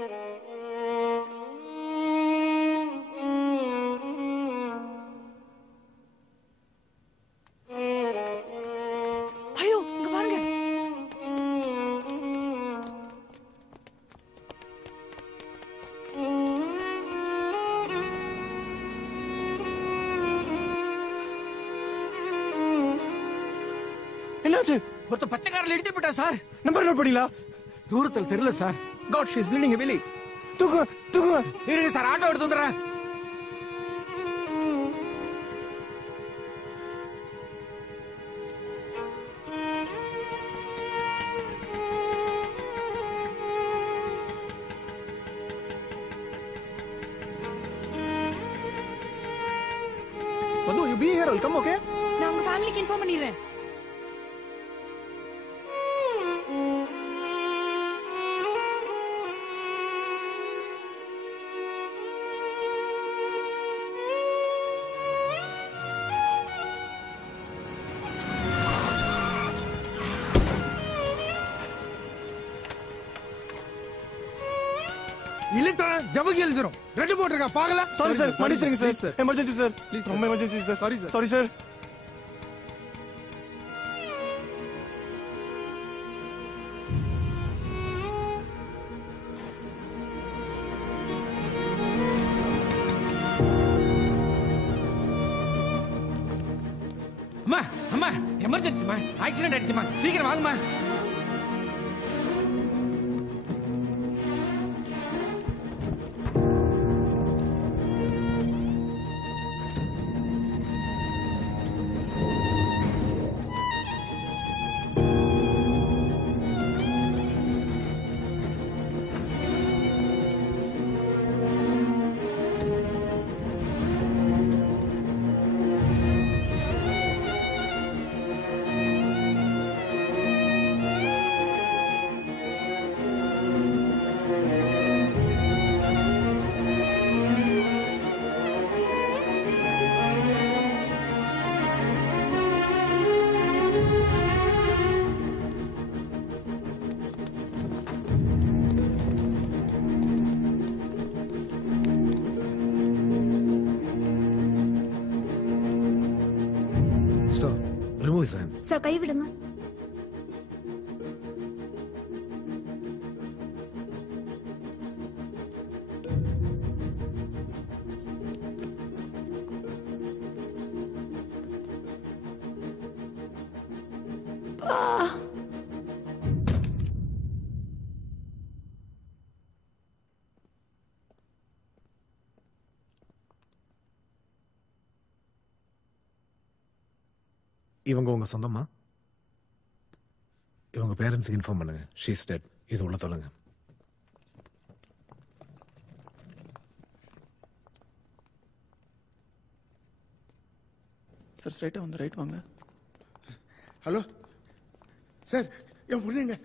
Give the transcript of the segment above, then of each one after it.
ஐயோ இங்க பாருங்க. என்னாச்சு? ஒருத்த பச்சைக்காரல இடிச்சு போட்டா சார். நம்பர் நோட் பண்ணீங்களா? தூரத்துல தெரியல சார். God, she is bleeding heavily. தூக்கு தூக்கு. இருங்க சார், ஆட்டோ எடுத்து வந்துடுறேன். Madhu, you be here, I'll come, okay? நான் உங்க ஃபேமிலிக்கு இன்ஃபார்ம் பண்ணிடுறேன். இல்லட்டா ஜவகி எழுதுறோம். ரெட் போட்டுருக்கா பாக்கல. சாரி சார், மன்னிச்சிடுங்க சார். Emergency sir. ப்ளீஸ், ரொம்ப emergency sir. Sorry sir. Sorry sir. அம்மா அம்மா எமர்ஜென்சிமா, ஆக்சிடென்ட் ஆயிடுச்சுமா, சீக்கிரம் வாங்கம்மா. Remove his hand. சார் கை விடுங்க. இவங்க உங்க சொந்தமா? இவங்க பேரண்ட்ஸ்க்கு இன்ஃபார்ம் பண்ணுங்க. She is dead. இது உள்ள தொலைங்க. சார் ஸ்ட்ரைட்டா வந்து ரைட் வாங்க. ஹலோ சார், என் பொண்ணுங்க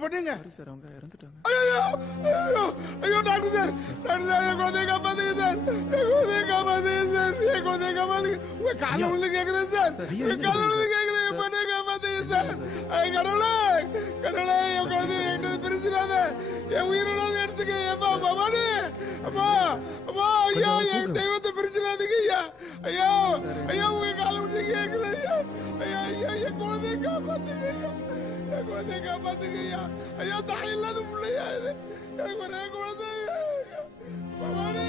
பொண்ணுங்க. சார் அவங்க இறந்துட்டாங்க. ஐயோ ஐயோ ஐயோ டாக்டர் சார், டாக்டர் சார் என் குழந்தைய காப்பாத்துங்க சார், என் குழந்தைய காப்பாத்துங்க சார், என் குழந்தைய காப்பாத்துங்க. உங்க கால விழுந்து கேக்குறேன் சார், என் கால விழுந்து கேக்குறேன், என் பொண்ணைய காப்பாத்துங்க சார். கடவுளே கடவுளே, என் குழந்தைய என்கிட்ட பிரிச்சிடாத, என் உயிரோட எடுத்துக்க. அப்பா பவானி, அப்பா அப்பா, ஐயா என் தெய்வத்தை பிரிச்சிடாதீங்க ஐயா. ஐயோ ஐயா, உங்க கால விழுந்து கேக்குறேன் ஐயா. ஐயா ஐயா, என் குழந்தைய காப்பாத்துங்க ஐயா, என் குழந்தைய காப்பாத்துங்க ஐயா. ஐயா தாய் இல்லாத பிள்ளையா இது, எனக்கு ஒரே குழந்தை பவானி.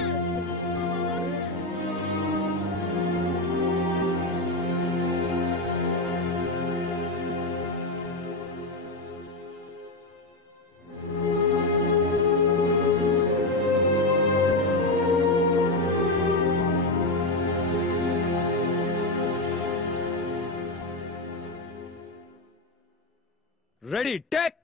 Ready, take.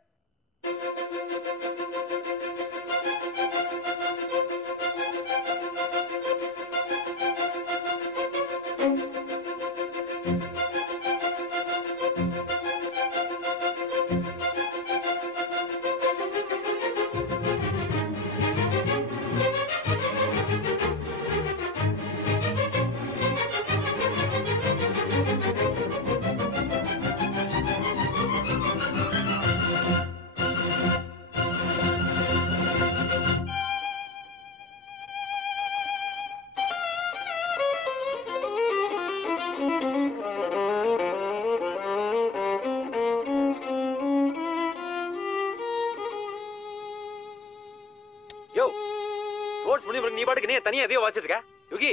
முடிஞ்சு நீ பாட்டுக்கு நீ தனியா எதையோ வாச்சிருக்க யோகி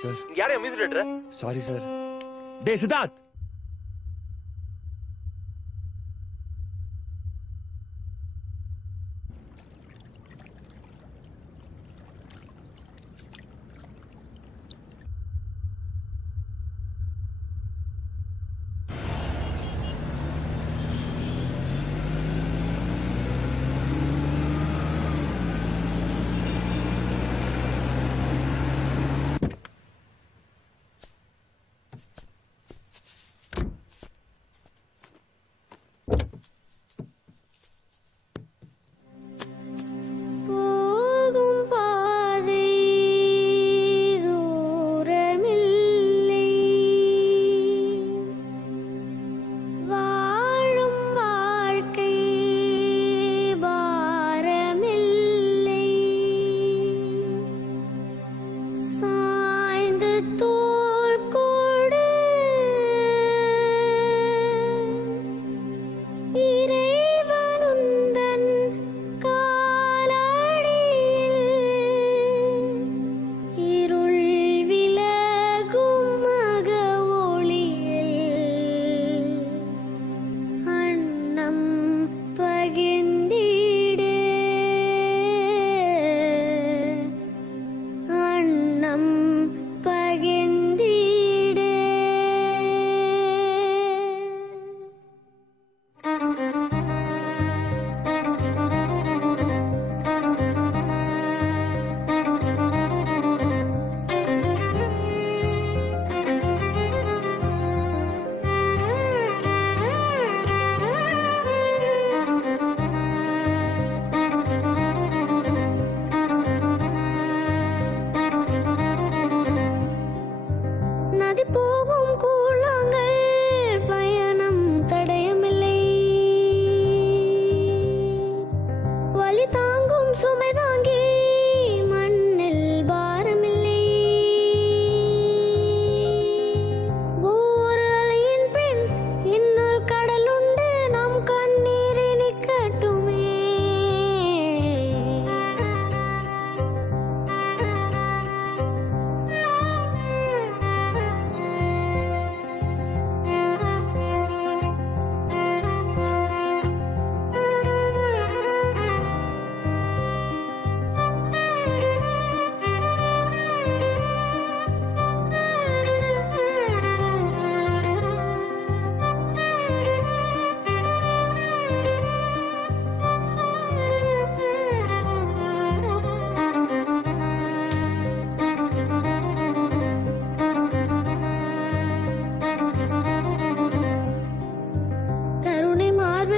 சார் இங்க யாரையும் மியூசிக் டைரக்டர் சாரி சார் டேய் சித்தார்த்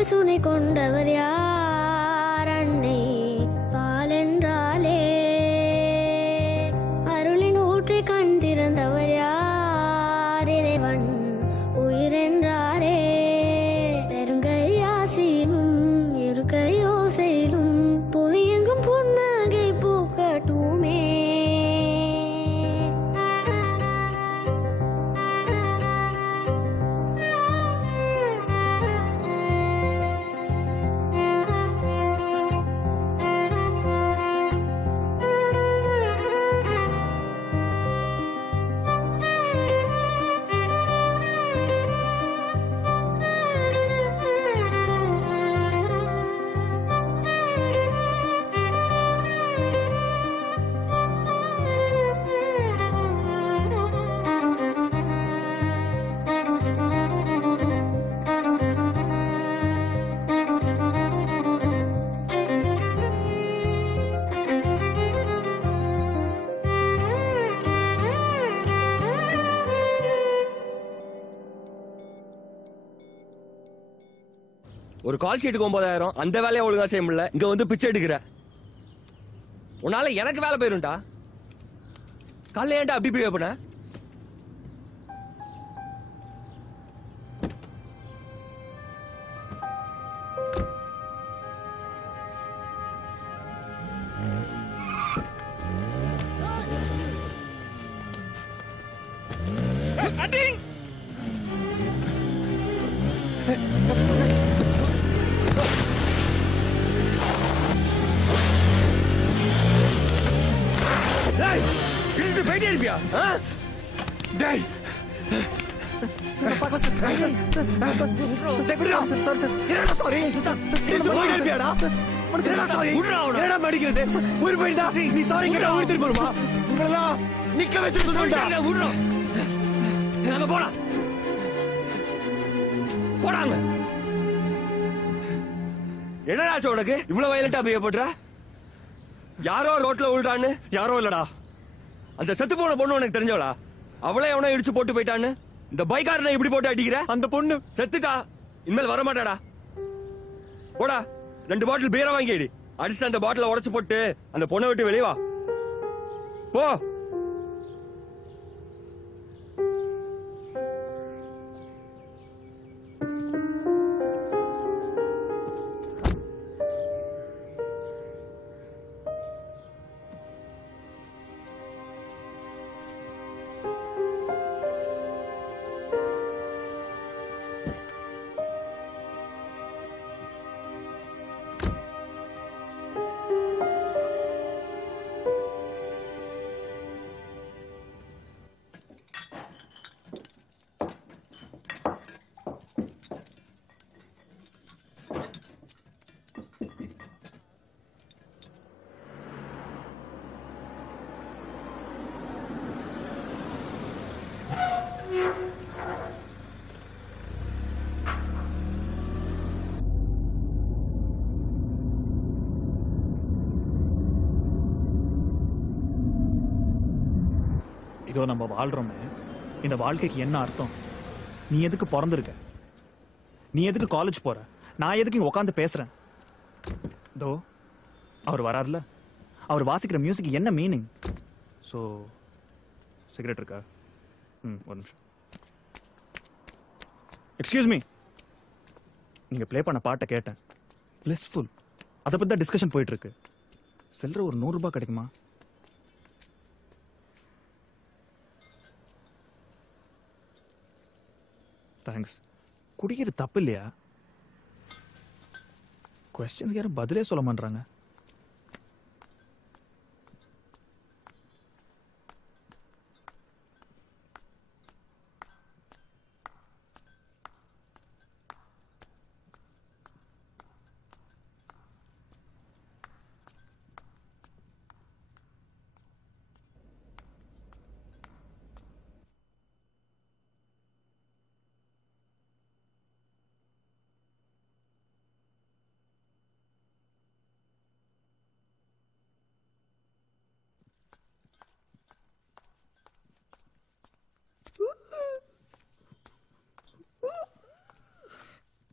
சுனை கொண்டவர் யார் அன்னை பாலென்றாலே அருளின் ஊற்றை கண் திறந்தவர் யார் இறைவன் உயிரென்றாரே பெருங்கையாசிலும் இருக்கையோசையிலும் புவியெங்கும் புன்னகை பூக்கட்டுமே ஒரு கால் ஷீட்டுக்கு 9,000 அந்த வேலையை ஒழுங்கா செய்ய முடியல இங்க வந்து பிச்சை எடுக்கிற உன்னால எனக்கு வேலை போயிரும்டா காலைல ஏன்டா அப்படி பிஹேவ் பண்ண டேய் இடிச்சு போயிட்டே இருப்பியா டேய் நிக்க வச்சு போடா போடாங்க. என்னடாச்சு உனக்கு இவ்வளவு வயலண்டா பிஹேவ் யாரோ ரோட்ல விழுறான்னு? யாரோ இல்லடா, அந்த செத்து போன பொண்ணு உனக்கு தெரிஞ்சவளா? அவளே எவனோ இடிச்சு போட்டு போயிட்டான்னு இந்த பைக்காரனை இப்படி போட்டு அடிக்கிற? அந்த பொண்ணு செத்துட்டா, இனிமேல் வர மாட்டாடா. போடா 2 பாட்டில் பீரை வாங்கிடு, அடிச்சுட்டு அந்த பாட்டில உடைச்சு போட்டு அந்த பொண்ணை விட்டு வெளியே வா போ. இதோ நம்ம வாழ்றோமே, இந்த வாழ்க்கைக்கு என்ன அர்த்தம்? நீ எதுக்கு பிறந்திருக்க? நீ எதுக்கு காலேஜ் போற? நான் எதுக்கு இங்க உட்காந்து பேசுறேன்? இதோ அவர் வராருல, அவர் வாசிக்கிற மியூசிக் என்ன மீனிங்? ஸோ சிகரெட் இருக்கா? ஒரு நிமிஷம். எக்ஸ்கியூஸ் மீ, நீங்க ப்ளே பண்ண பாட்டை கேட்டேன், பிளிஸ்ஃபுல். அதை பத்தி தான் டிஸ்கஷன் போயிட்டு இருக்கு. சில்லற ஒரு 100 ரூபாய் கிடைக்குமா? தேங்க்ஸ். குடிக்கிறது தப்பு இல்லையா? கொஸ்டின்ஸ் யாரும் பதிலே சொல்ல மாட்டாங்க.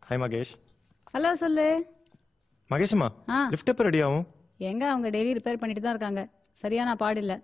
ஹாய் மகேஷ். ஹலோ சொல்லு. மகேஷ்மா, லிஃப்ட் எப்போ ரெடி ஆகும்? எங்க அவங்க டெய்லி ரிப்பேர் பண்ணிட்டு தான் இருக்காங்க. சரியான பாடு இல்ல.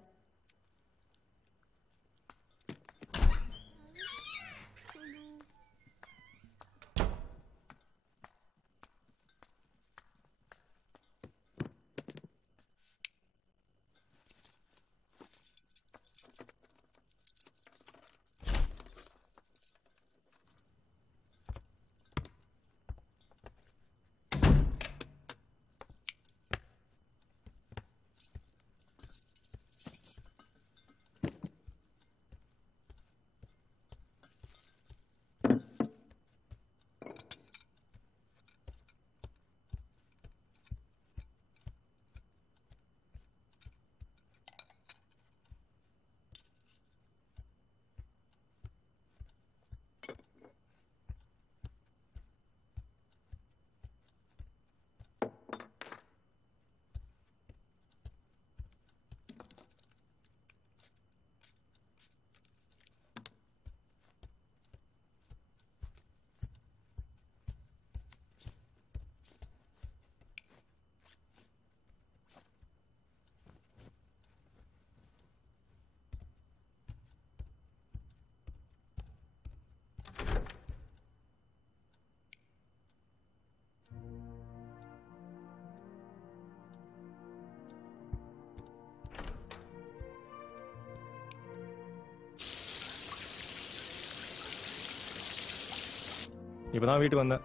இப்போதான் வீட்டுக்கு வந்தேன்.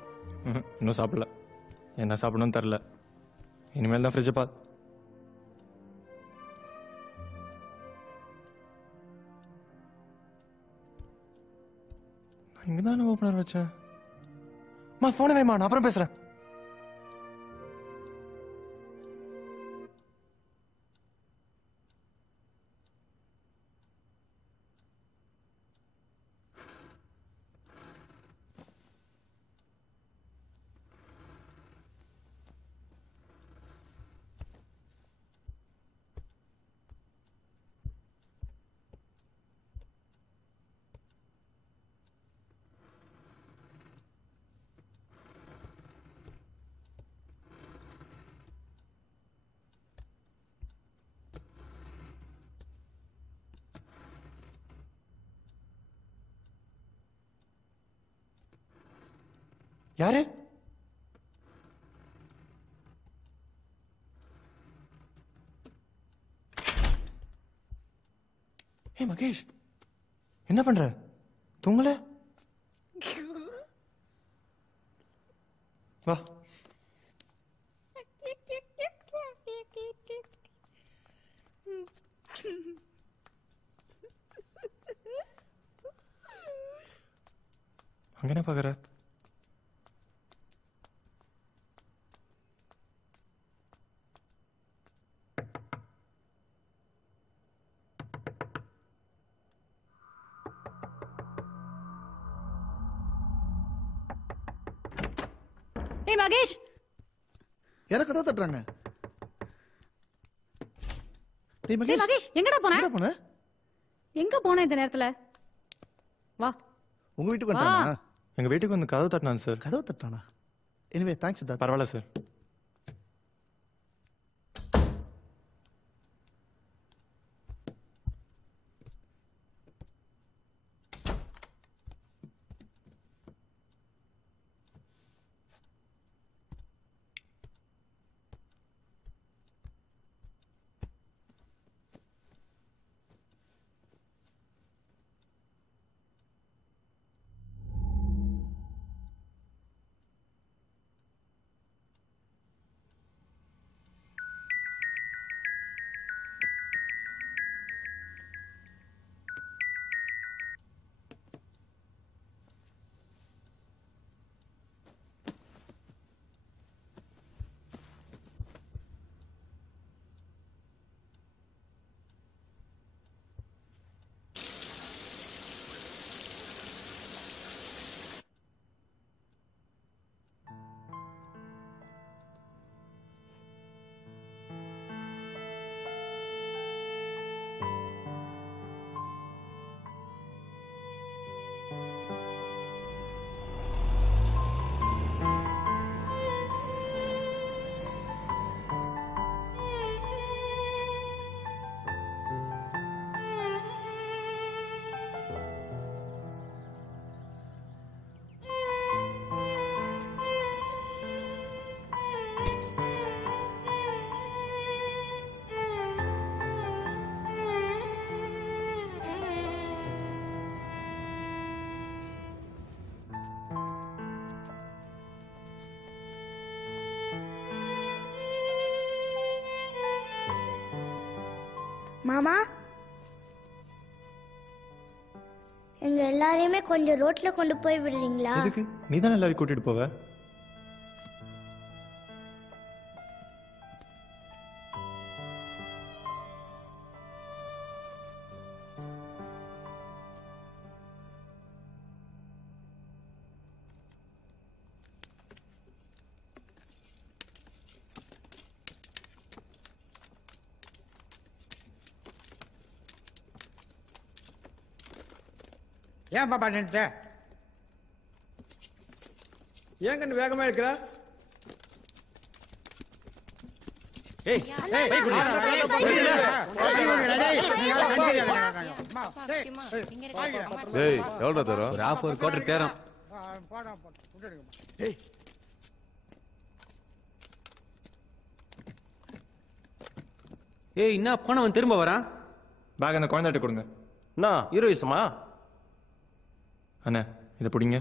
இன்னும் சாப்பிடல. என்ன சாப்பிடணும்னு தெரில. இனிமேல் தான் ஃப்ரிட்ஜை இங்கதானே ஓப்பனர் வச்சேன். போனை வைமா, நான் அப்புறம் பேசுறேன். யாரு? மகேஷ், என்ன பண்ற? தூங்கல? வா. அங்க என்ன பாக்குற? ஏய் மகேஷ், யார கதவு தட்டுறாங்க? டேய் மகேஷ், எங்கடா போன? எங்க போன இந்த நேரத்துல? வா. உங்க வீட்டுக்கு வந்தானா? எங்க வீட்டுக்கு வந்து கதவு தட்டினான் சார். கதவு தட்டானா? Anyway thanks Siddharth. பரவாயில்ல சார். மாமா, எங்க எல்லாரையுமே கொஞ்சம் ரோட்ல கொண்டு போய் விடுறீங்களா? எதுக்கு? நீ தான் எல்லாரையும் கூட்டிட்டு போவ. ஏன் பாப்பா நின்றுட்ட? ஏன் கண்ணு வேகமா இருக்கிற? ஏய் எவ்வளோ தரும்? ஒரு half ஒரு quarter தேரம். ஏய் என்ன போனவன் திரும்ப வரான்? பேக் அந்த குழந்தைகிட்ட கொடுங்க. என்ன ஹீரோயிசமா? அண்ணா இதை பிடிங்க.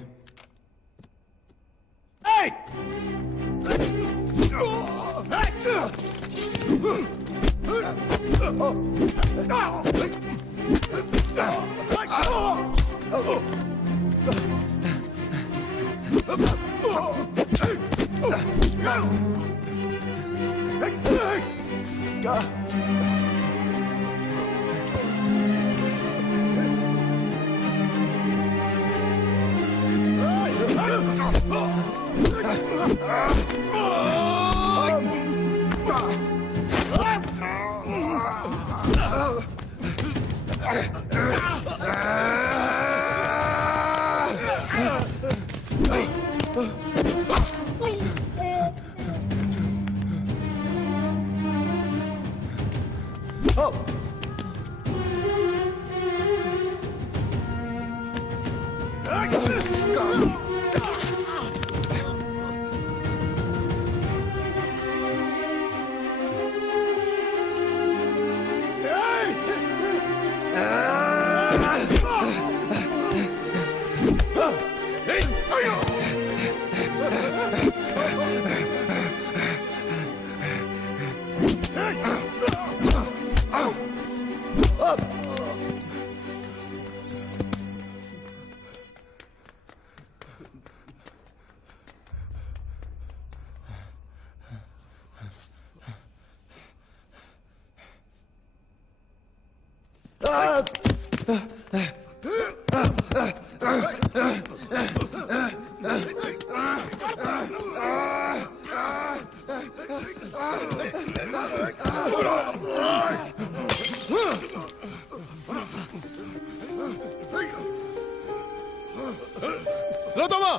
திலோத்தமா,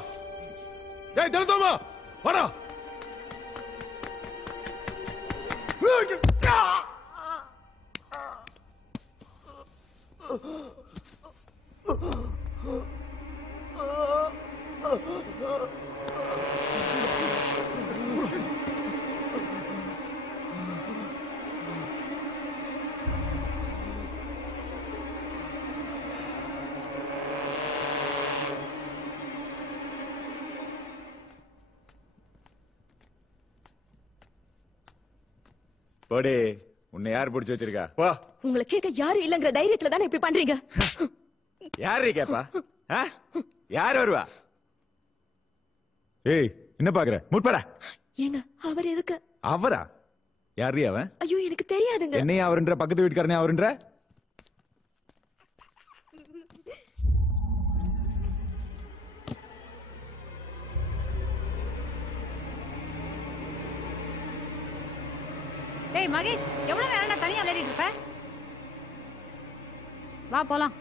டேய் திலோத்தமா, வாடா. போடி, உன்னை யார் பிடிச்சு வச்சிருக்கா? வா. உங்களை கேட்க யாரு இல்லங்கிற தைரியத்துல தானே இப்படி பண்றீங்க? யாரு கேப்பா? யார் வருவா? ஏய், என்ன பாக்குற? முட்படா. ஏங்க, அவர் எதுக்கு? அவரா? யாரு அவன்? ஐயோ, எனக்கு தெரியாதுங்க. என்னைய அவருன்ற, பக்கத்து வீட்டுக்காரனே அவருன்ற? டேய் மகேஷ், எவ்வளவு நேரம் தனியா விளையாடிட்டு இருப்ப? வா போலாம்.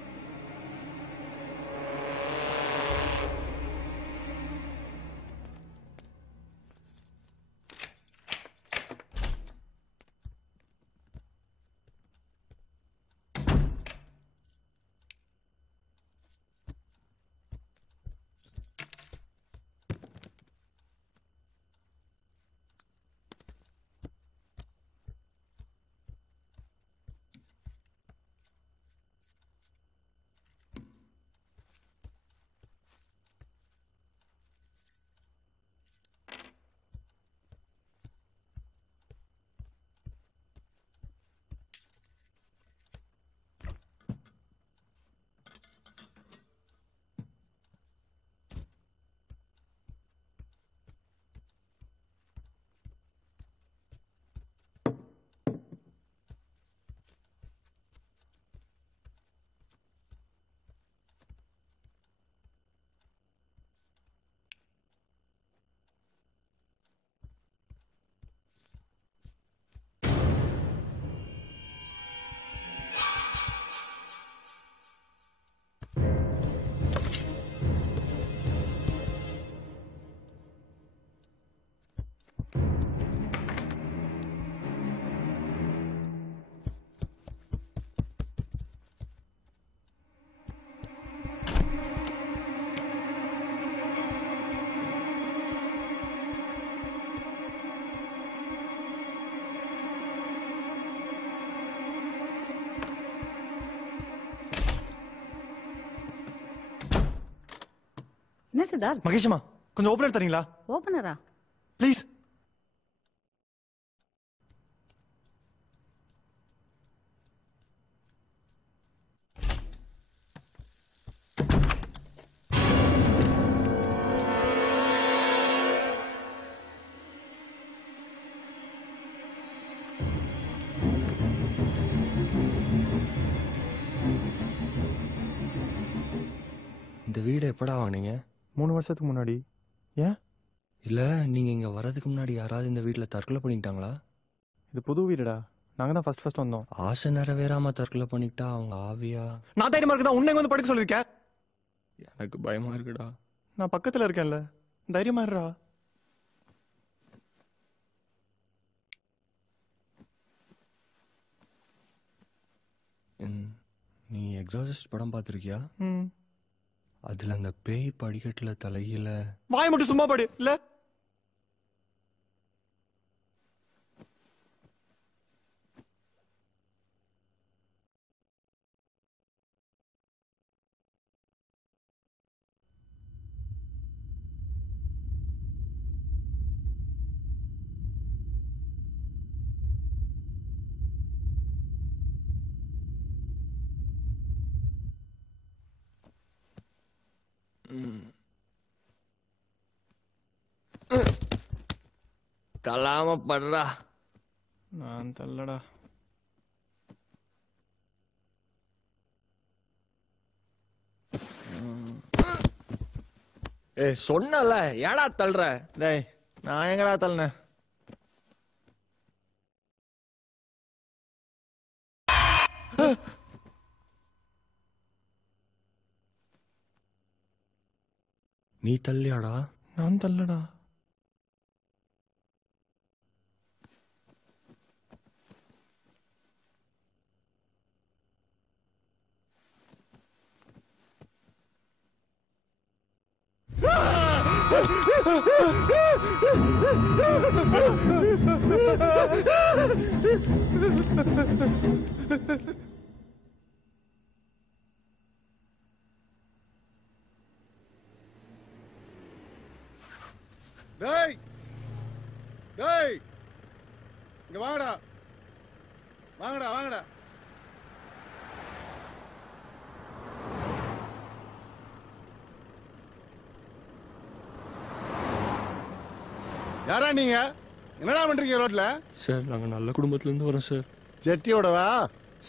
என்ன சித்தார்த்? மகேஷமா, கொஞ்சம் ஓபனர் தரீங்களா? ஓபனரா? ப்ளீஸ். இந்த வீடு எப்படா வாங்கினீங்க? 3 வருஷத்துக்கு முன்னாடி. ஏன்? இல்ல, நீங்க இங்க வர்றதுக்கு முன்னாடி யாராவது இந்த வீட்டுல தற்கொலை பண்ணிட்டாங்களா? இது புது வீடுடா, நாங்கள் தான் ஃபர்ஸ்ட் வந்தோம். ஆசை நிறைவேறாம தற்கொலை பண்ணிக்கிட்டா அவங்க ஆவியா? நான் தைரியமா இருக்குதா உன்னை வந்து படிக்க சொல்லியிருக்கேன். எனக்கு பயமா இருக்குடா. நான் பக்கத்தில் இருக்கேன்ல, தைரியமா இருடா. நீ எக்ஸாசிஸ்ட் படம் பார்த்துருக்கியா? ம். அதுல அந்த பேய் படிக்கட்டுல தலையில வாய் மட்டும் சும்மா படு இல்ல. தலாம படுறா. நான் தள்ளடா. சொன்னல ஏடா தள்ளுற? டேய் நான் எங்கடா தள்ளனேன்? நீ தள்ளியாடா? நான் தள்ளடா. டேய் டேய் இங்க வாங்கடா வாங்கடா வாங்கடா. யாரா நீங்க? என்னடா பண்றீங்க ரோட்ல? சார் நாங்க நல்ல குடும்பத்துல இருந்து வரோம் சார். ஜெட்டியோடவா?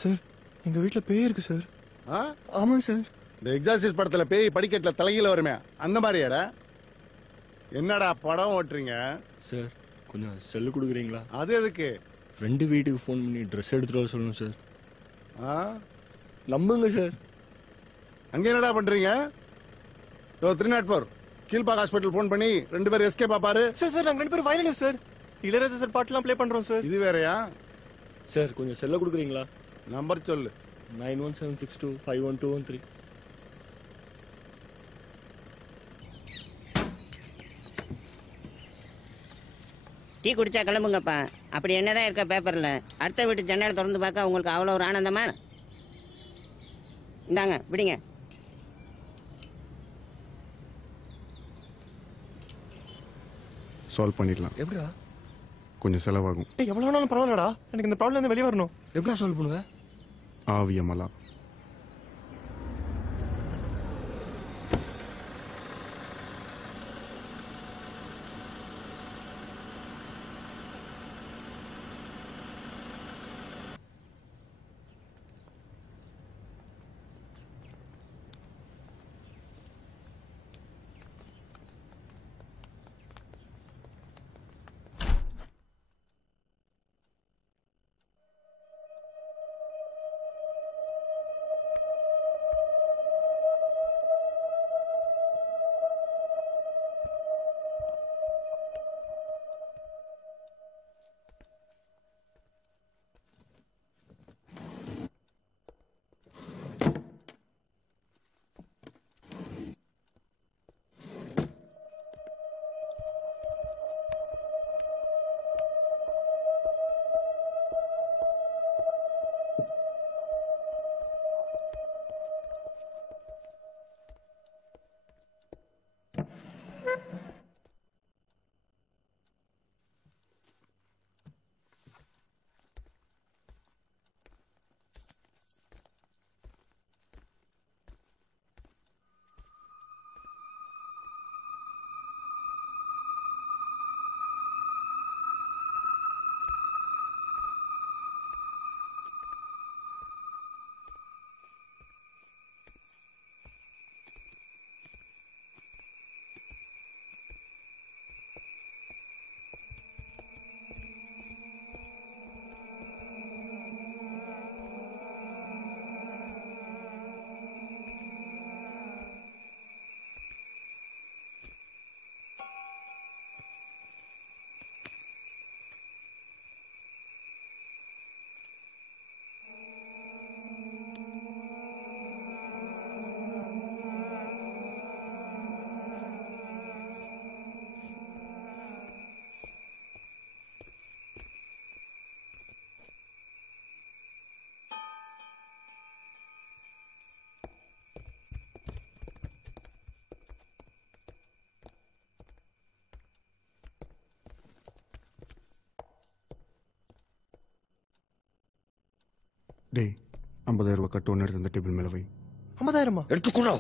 சார் எங்க வீட்டுல பேய் இருக்கு சார். ஆமா சார். இந்த எக்ஸாசிஸ் படத்துல பேய் படிக்கட்டுல தலையில வருமே அந்த மாதிரியாடா? என்னடா படம் ஓட்டுறீங்க? சார் கொஞ்சம் செல்லு கொடுக்குறீங்களா? அது எதுக்கு? ஃப்ரெண்டு வீட்டுக்கு ஃபோன் பண்ணி ட்ரெஸ் எடுத்துட்டு வர சொல்லணும் சார். நம்புங்க சார். அங்க என்னடா பண்றீங்க? 304 கீழ்பாக் ஹாஸ்பிட்டல் ஃபோன் பண்ணி 2 பேர் எஸ்கேப் பாப்பாரு. சார் சார் நாங்க 2 பேரும் வயலினிஸ்ட் சார். இளையராஜா சார் பாட்டுலாம் ப்ளே பண்றோம் சார். இது வேறயா? சார் கொஞ்சம் செல்ல கொடுக்குறீங்களா? நம்பர் சொல்லு. 9176251213. டீ குடிச்சா கிளம்புங்கப்பா. அப்படி என்னதான் இருக்க பேப்பர்ல? அடுத்த வீட்டு ஜன்னல் திறந்து பார்க்க உங்களுக்கு அவ்வளோ ஒரு ஆனந்தமா? இந்தாங்க விடுங்க. சால்வ் பண்ணிடலாம். எப்படிடா? கொஞ்சம் செலவாகும். எவ்வளவு நாளும் பரவாயில்லடா, எனக்கு இந்த ப்ராப்ளம் வெளியே வரணும். எப்படிடா சால்வ் பண்ணுவ? ஆவியமலா. டேய் 50,000 ரூபாய் கட்டு ஒன்று எடுத்து அந்த டேபிள் மேலே வை. 50,000 எடுத்துக்கூடா.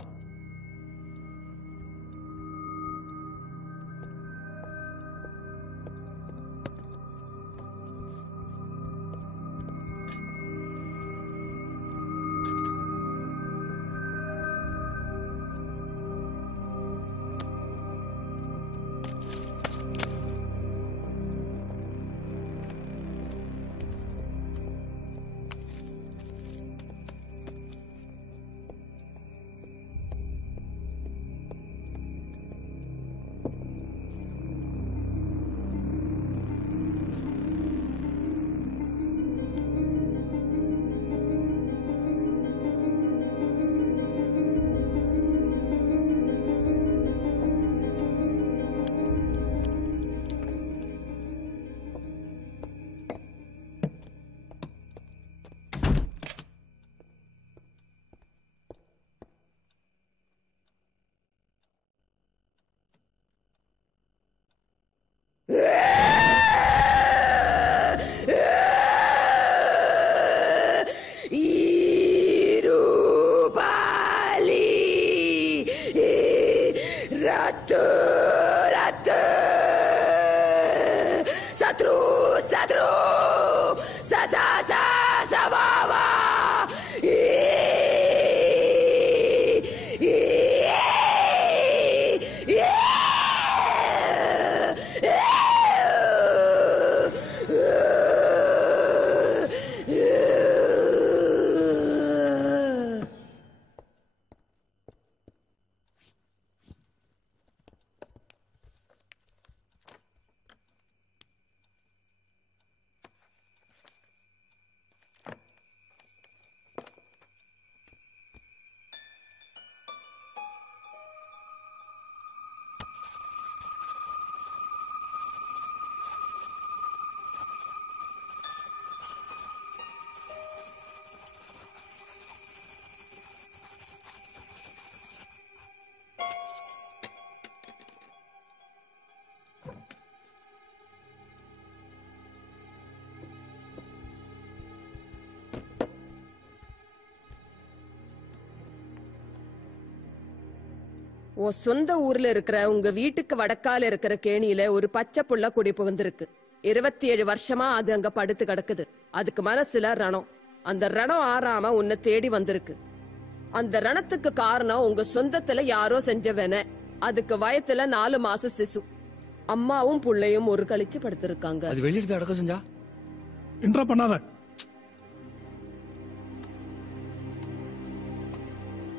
உன் சொந்த ஊர்ல இருக்கிற உங்க வீட்டுக்கு வடக்கால இருக்கிற கேணியில ஒரு பச்சை புள்ள குடி புகுந்திருக்கு. 27 வருஷமா அது அங்க படுத்து கிடக்குது. அதுக்கு மனசுல ரணம். அந்த ரணம் ஆறாம உன்னை தேடி வந்திருக்கு. அந்த ரணத்துக்கு காரணம் உங்க சொந்தத்துல யாரோ செஞ்சவன. அதுக்கு வயத்துல 4 மாச சிசு. அம்மாவும் புள்ளையும் ஒரு கழிச்சு படுத்திருக்காங்க. அது வெளியிட்டு அடக்க செஞ்சா இன்ட்ரா பண்ணாத.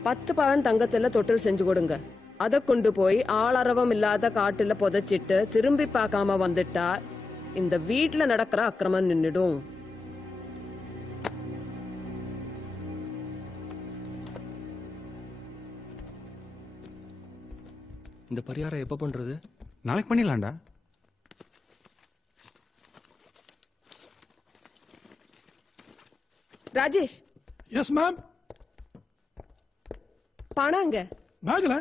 10 பவன் தங்கத்துல தொட்டில் செஞ்சு கொடுங்க. அதை கொண்டு போய் ஆளரவம் இல்லாத காட்டுல புதைச்சிட்டு திரும்பி பார்க்காம வந்துட்டா இந்த வீட்டுல நடக்கிற அக்கிரமம் நின்னுடும். இந்த பரிகாரம் எப்ப பண்றது? நாளைக்கு பண்ணிடலாம்டா. ராஜேஷ். Yes ma'am. பணங்க பேக்ல.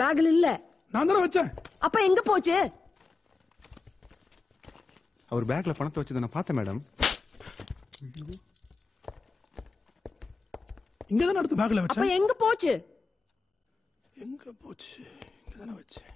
பேக்ல இல்ல. நான் தான வச்சேன். அப்ப எங்க போச்சு? அவர் பேக்ல பணத்தை வச்சதை நான் பார்த்தேன் மேடம். இங்க தான அடுத்து பேக்ல வச்சேன். அப்ப எங்க போச்சு? எங்க போச்சு? இங்க தான வச்சேன்.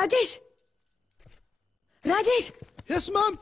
Rajesh Rajesh. Yes ma'am.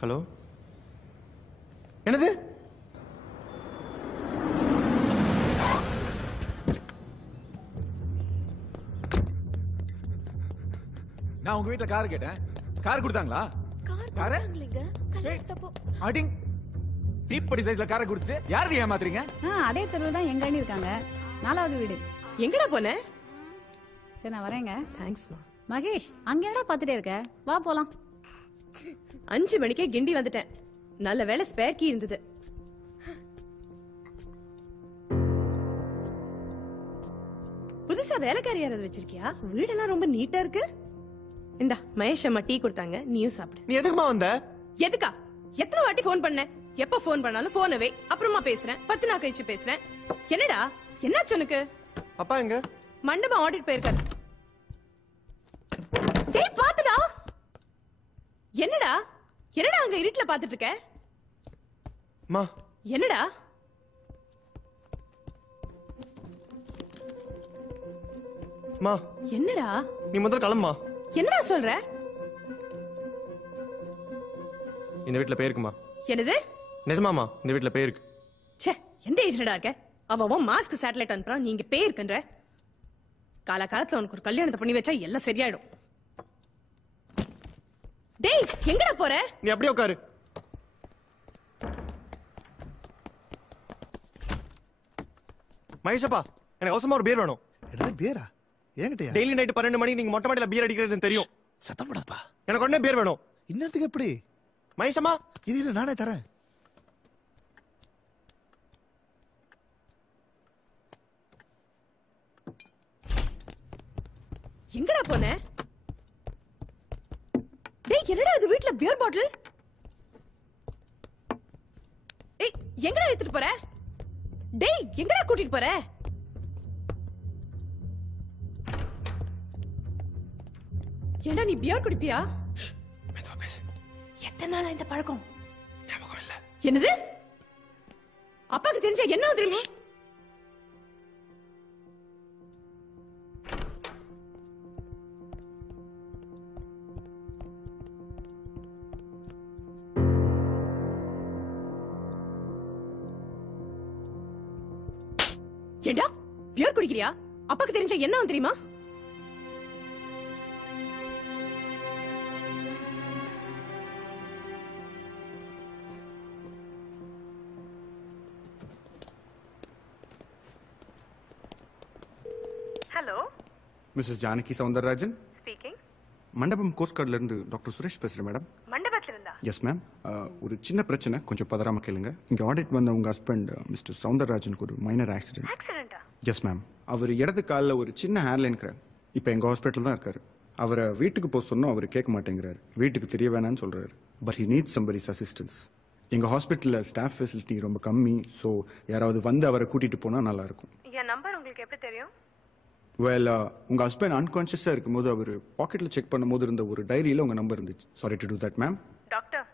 Hello, என்னது? நான் உங்க வீட்டுல கார் கேட்டேன். கார் கொடுத்தாங்களா? கார் அடிங் தீப்படி சைஸ்ல காரை கொடுத்துட்டு யாரு ஏமாத்துறீங்க? அதே தெருவில் தான் எங்க அண்ணி இருக்காங்க, 4வது வீடு. எங்கடா போன? சரி நான் வரேங்க. தேங்க்ஸ்மா. மகேஷ், அங்க என்னடா பாத்துட்டே இருக்க? வா போலாம். 5 மணிக்கே கிண்டி வந்துட்டேன். நல்ல வேளை ஸ்பேர் கீ இருந்தது. புதுசா வேலைக்காரி யாராவது வச்சிருக்கியா? வீடெல்லாம் ரொம்ப நீட்டா இருக்கு. இந்தா மகேஷ் அம்மா டீ கொடுத்தாங்க, நீயும் சாப்பிடு. நீ எதுக்குமா வந்த? எதுக்கா? எத்தனை வாட்டி போன் பண்ண? எப்ப போன் பண்ணாலும் போனவே அப்புறமா பேசுறேன், 10 நாள் கழிச்சு பேசுறேன். என்னடா என்னாச்சு உனக்கு? அப்பா எங்க? மண்டபம் ஆடிட் போயிருக்காரு. டேய் பாத்துடா. என்னடா என்னடா அங்க இருட்டுல பாத்துட்டு இருக்க? மா என்னடா? மா என்னடா? நீ முதல்ல கிளம்புமா. என்னடா சொல்ற? இந்த வீட்டுல பேய் இருக்குமா? என்னது? நிஜமாமா, இந்த வீட்டுல பேய் இருக்கு. ச்சே, எந்த ஏஜ்லடா இருக்க? அவன் மாஸ்க் சேட்டலைட் அனுப்புறான், நீங்க பேய் இருக்குன்ற. காலகாலத்துல உனக்கு ஒரு கல்யாணத்தை பண்ணி வச்சா எல்லாம் சரியாயிடும். டேய் எங்கடா போற? நீ அப்படியே உட்காரு. மகேஷப்பா, எனக்கு அவசரமா ஒரு பீர் வேணும். என்ன பீரா? ஏங்கிட்டயா? டெய்லி நைட் 12 மணிக்கு நீங்க மொட்டை மாடியில பீர் அடிக்கிறதுன்னு தெரியும். சத்தம் போடாதப்பா. எனக்கு உடனே பீர் வேணும். இன்னத்துக்கு எப்படி? மகேஷம்மா, இது இல்ல நானே தரேன். எங்கடா போன? டேய் என்னடா இது வீட்ல பியர் பாட்டில்? ஏய் எங்கடா எடுத்துட்டு போற? டேய் எங்கடா கூட்டிட்டு போற? ஏண்டா நீ பியர் குடிப்பியா? மெதுவா பேசு. எத்தனை நாளா இந்த பழக்கம்? ஞாபகம் இல்ல. என்னது? அப்பாக்கு தெரிஞ்சா என்ன தெரியுமா? ஏண்டா பியர் குடிக்கிறியா? அப்பாக்கு தெரிஞ்சா என்ன தெரியுமா? Hello, missus Janaki Soundararajan speaking. Mandapam coast கார்டுல இருந்து டாக்டர் சுரேஷ் பேசுறேன் மேடம். மண்டபத்துல இருந்தா? Yes ma'am. ஒரு சின்ன பிரச்சனை, கொஞ்சம் பதறாம கேளுங்க. இங்க ஆடிட் வந்த உங்க ஹஸ்பண்ட் மிஸ்டர் சவுந்தரராஜனுக்கு ஒரு மைனர் ஆக்சிடென்ட். ஆக்சிடென்ட்டா? Yes ma'am. அவர் இடது காலில் ஒரு சின்ன ஹேர்லைன் கிராக். இப்போ எங்க ஹாஸ்பிட்டல் தான் இருக்காரு. அவரை வீட்டுக்கு போக சொன்னோம், அவர் கேட்க மாட்டேங்கிறாரு. வீட்டுக்கு தெரிய வேணான்னு சொல்றாரு. But he needs somebody's assistance. எங்க ஹாஸ்பிட்டல்ல ஸ்டாஃப் ஃபெசிலிட்டி ரொம்ப கம்மி. ஸோ யாராவது வந்து அவரை கூட்டிட்டு போனா நல்லா இருக்கும். என் நம்பர் உங்களுக்கு எப்படி தெரியும்? வெல், உங்க ஹஸ்பண்ட் அன்கான்ஷியஸா இருக்கும்போது அவர் பாக்கெட்ல செக் பண்ணும்போது இருந்த ஒரு டைரியில உங்க நம்பர் இருந்துச்சு. Sorry to to that ma'am. Doctor.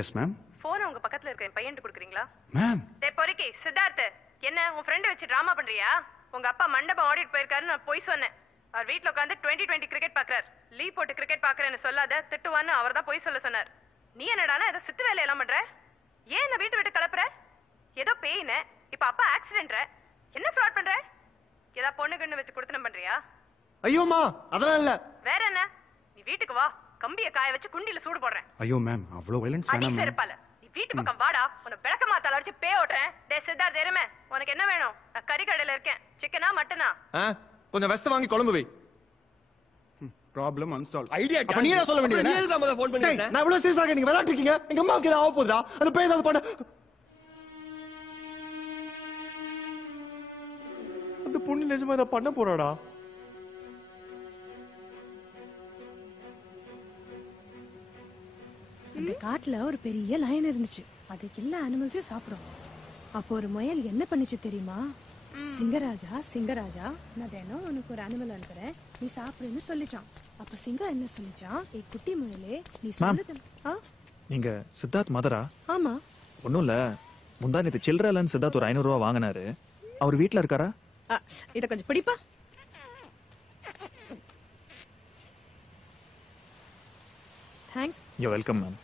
Yes ma'am. Phone உங்க பக்கத்துல இருக்க என் பையன்ட்டு கொடுக்குறீங்களா? மேம். டேய் பொறுக்கி சித்தார்த், என்ன உன் ஃப்ரெண்ட் வச்சு டிராமா பண்றியா? உங்க அப்பா மண்டபம் ஆடிட் போயிருக்காருன்னு நான் போய் சொன்னேன். அவர் வீட்ல உட்காந்து 2020 கிரிக்கெட் பாக்குறாரு. லீவ் போட்டு கிரிக்கெட் பாக்குறேன்னு சொல்லாத, திட்டுவான்னு அவர் தான் போய் சொல்ல சொன்னார். நீ என்னடானா ஏதோ சித்து வேலையெல்லாம் பண்ற? ஏன் இந்த வீட்டு விட்டு கிளப்புற? ஏதோ பேயின, இப்ப அப்பா ஆக்சிடென்ட்ற. என்ன ஃப்ராட் பண்ற? ஏதா பொண்ணு கண்ணு வச்சு கொடுத்தனம் பண்றியா? ஐயோமா, அதெல்லாம் இல்ல. வேற என்ன? நீ வீட்டுக்கு வா, கம்பியை காய வச்சு குண்டில சூடு போடுறேன். ஐயோ மேம் அவ்வளவு வயலன்ஸ் வேணாம் மேம். செருப்பால நீ வீட்டு பக்கம் வாடா, உன்னை விளக்க மாத்தால அடிச்சு பே ஓட்டுறேன். டேய் சித்தார்த் எருமை, உனக்கு என்ன வேணும்? நான் கறி கடையில இருக்கேன். சிக்கனா மட்டனா? கொஞ்சம் வெஸ்ட் வாங்கி குழம்பு வை. Problem unsolved. ஐடியா அப்ப நீ என்ன சொல்ல வேண்டியது? நீ எதுக்கு அம்மா ஃபோன் பண்ணிட்ட? நான் இவ்வளவு சீரியஸா நீங்க விளையாட்டு இருக்கீங்க. எங்க அம்மாவுக்கு ஏதாவது ஆக போகுதா? அந்த பேய் ஏதாவது பண்ண. அந்த பொண்ணு நிஜமா இதை பண்ண போறாடா? அந்த காட்டுல ஒரு பெரிய லைன் இருந்துச்சு. அதுக்கு எல்லா அனிமல்ஸையும் சாப்பிடும். அப்போ ஒரு முயல் என்ன பண்ணுச்சு தெரியுமா? சிங்கராஜா சிங்கராஜா, நான் தினம் உனக்கு ஒரு அனிமல் அனுப்புறேன், நீ சாப்பிடுன்னு சொல்லிச்சான். அப்ப சிங்கம் என்ன சொல்லிச்சான்? ஏ குட்டி முயலே, நீ சொல்லுது. நீங்க சித்தார்த் மதரா? ஆமா. ஒண்ணும் இல்ல, முந்தா நேத்து சில்லறலன்னு சித்தார்த் ஒரு 500 ரூபா வாங்கினாரு. அவர் வீட்டுல இருக்காரா? இத கொஞ்சம் பிடிப்பா. தேங்க்ஸ். You welcome ma'am.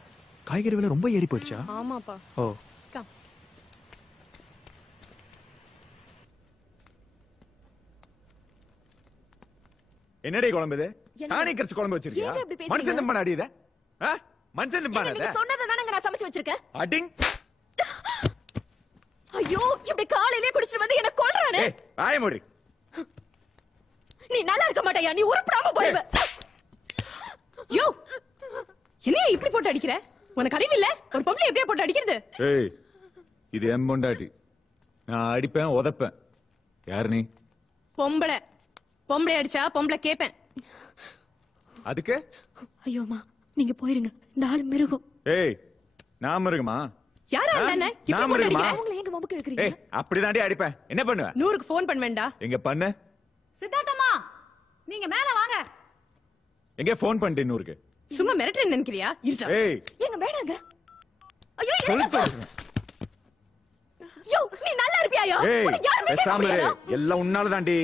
காய்கறி விலை ரொம்ப ஏறி போயிடுச்சா? ஆமாப்பா. ஓ கம். என்னடி குழம்பு இது? சாணி கரைச்சு குழம்பு வச்சிருக்கியா? ஏங்க இப்படி பேசுறீங்க? மனுஷன் திம்பான அடி இத? மனுஷன் திம்பான நீங்க சொன்னதை தானங்க நான் சமைச்சு வச்சிருக்கேன். அடிங். ஐயோ, இப்படி காலையிலே குடிச்சிட்டு வந்து என்ன கொல்றானே. ஏய், ஆய மூடி. நீ நல்லா இருக்க மாட்டயா, நீ உருப்படாம போய்வ. யோ, என்னைய இப்படி போட்டு அடிக்கிற? உனக்கு அறிவு இல்ல? ஒரு பொம்பளை எப்படியா போட்டு அடிக்கிறது? ஏய், இது என் பொண்டாட்டி. நான் அடிப்பேன் உதைப்பேன். யார் நீ? பொம்பளை. பொம்பளை அடிச்சா பொம்பளை கேப்பேன். அதுக்கு? ஐயோமா, நீங்க போயிருங்க. இந்த ஆளு மிருகம். ஏய், நான் மிருகமா? யாரா இருந்தானே? நான் மிருகமா? அவங்கள எங்க மம்புக்கு எடுக்கறீங்க? ஏய், அப்படிதாண்டி அடிப்பேன். என்ன பண்ணுவ? 100க்கு ஃபோன் பண்ணுவேன்டா. எங்க பண்ணு? சித்தார்த்தம்மா, நீங்க மேல வாங்க. எங்க ஃபோன் பண்ணிட்டு 100க்கு? சும்மா மிரட்டறேன்னு நினைக்கிறியா? இருடா. ஏய், எங்க வேணாங்க. ஐயோ, கொளுத்து. யோ, நீ நல்லா இருப்பியாயா? ஏய், உன்னை யாருமே கேட்க பேசாம இரு. முடியாதா? எல்லாம் உன்னால தாண்டி.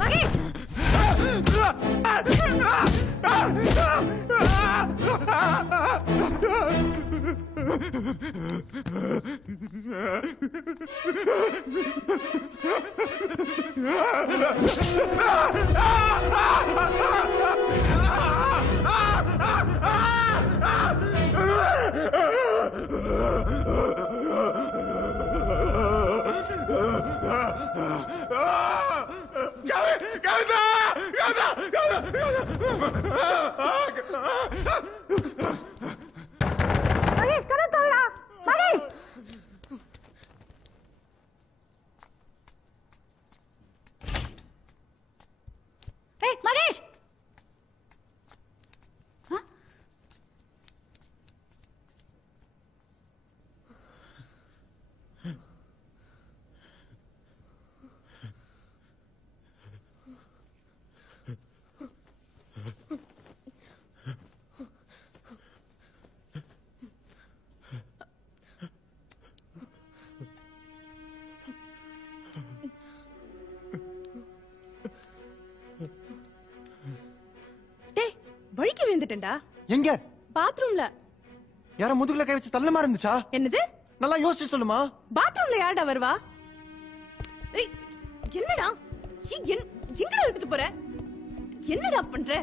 மகேஷ், மகேஷ் வழுக்கி விழுந்துட்டேன்டா. எங்க? பாத்ரூம்ல. யார முதுகுல கை வச்சு தள்ளமா இருந்துச்சா? என்னது? நல்லா யோசிச்சு சொல்லுமா. பாத்ரூம்ல யாரடா வருவா? என்னடா எங்கடா எடுத்துட்டு போற? என்னடா பண்ற?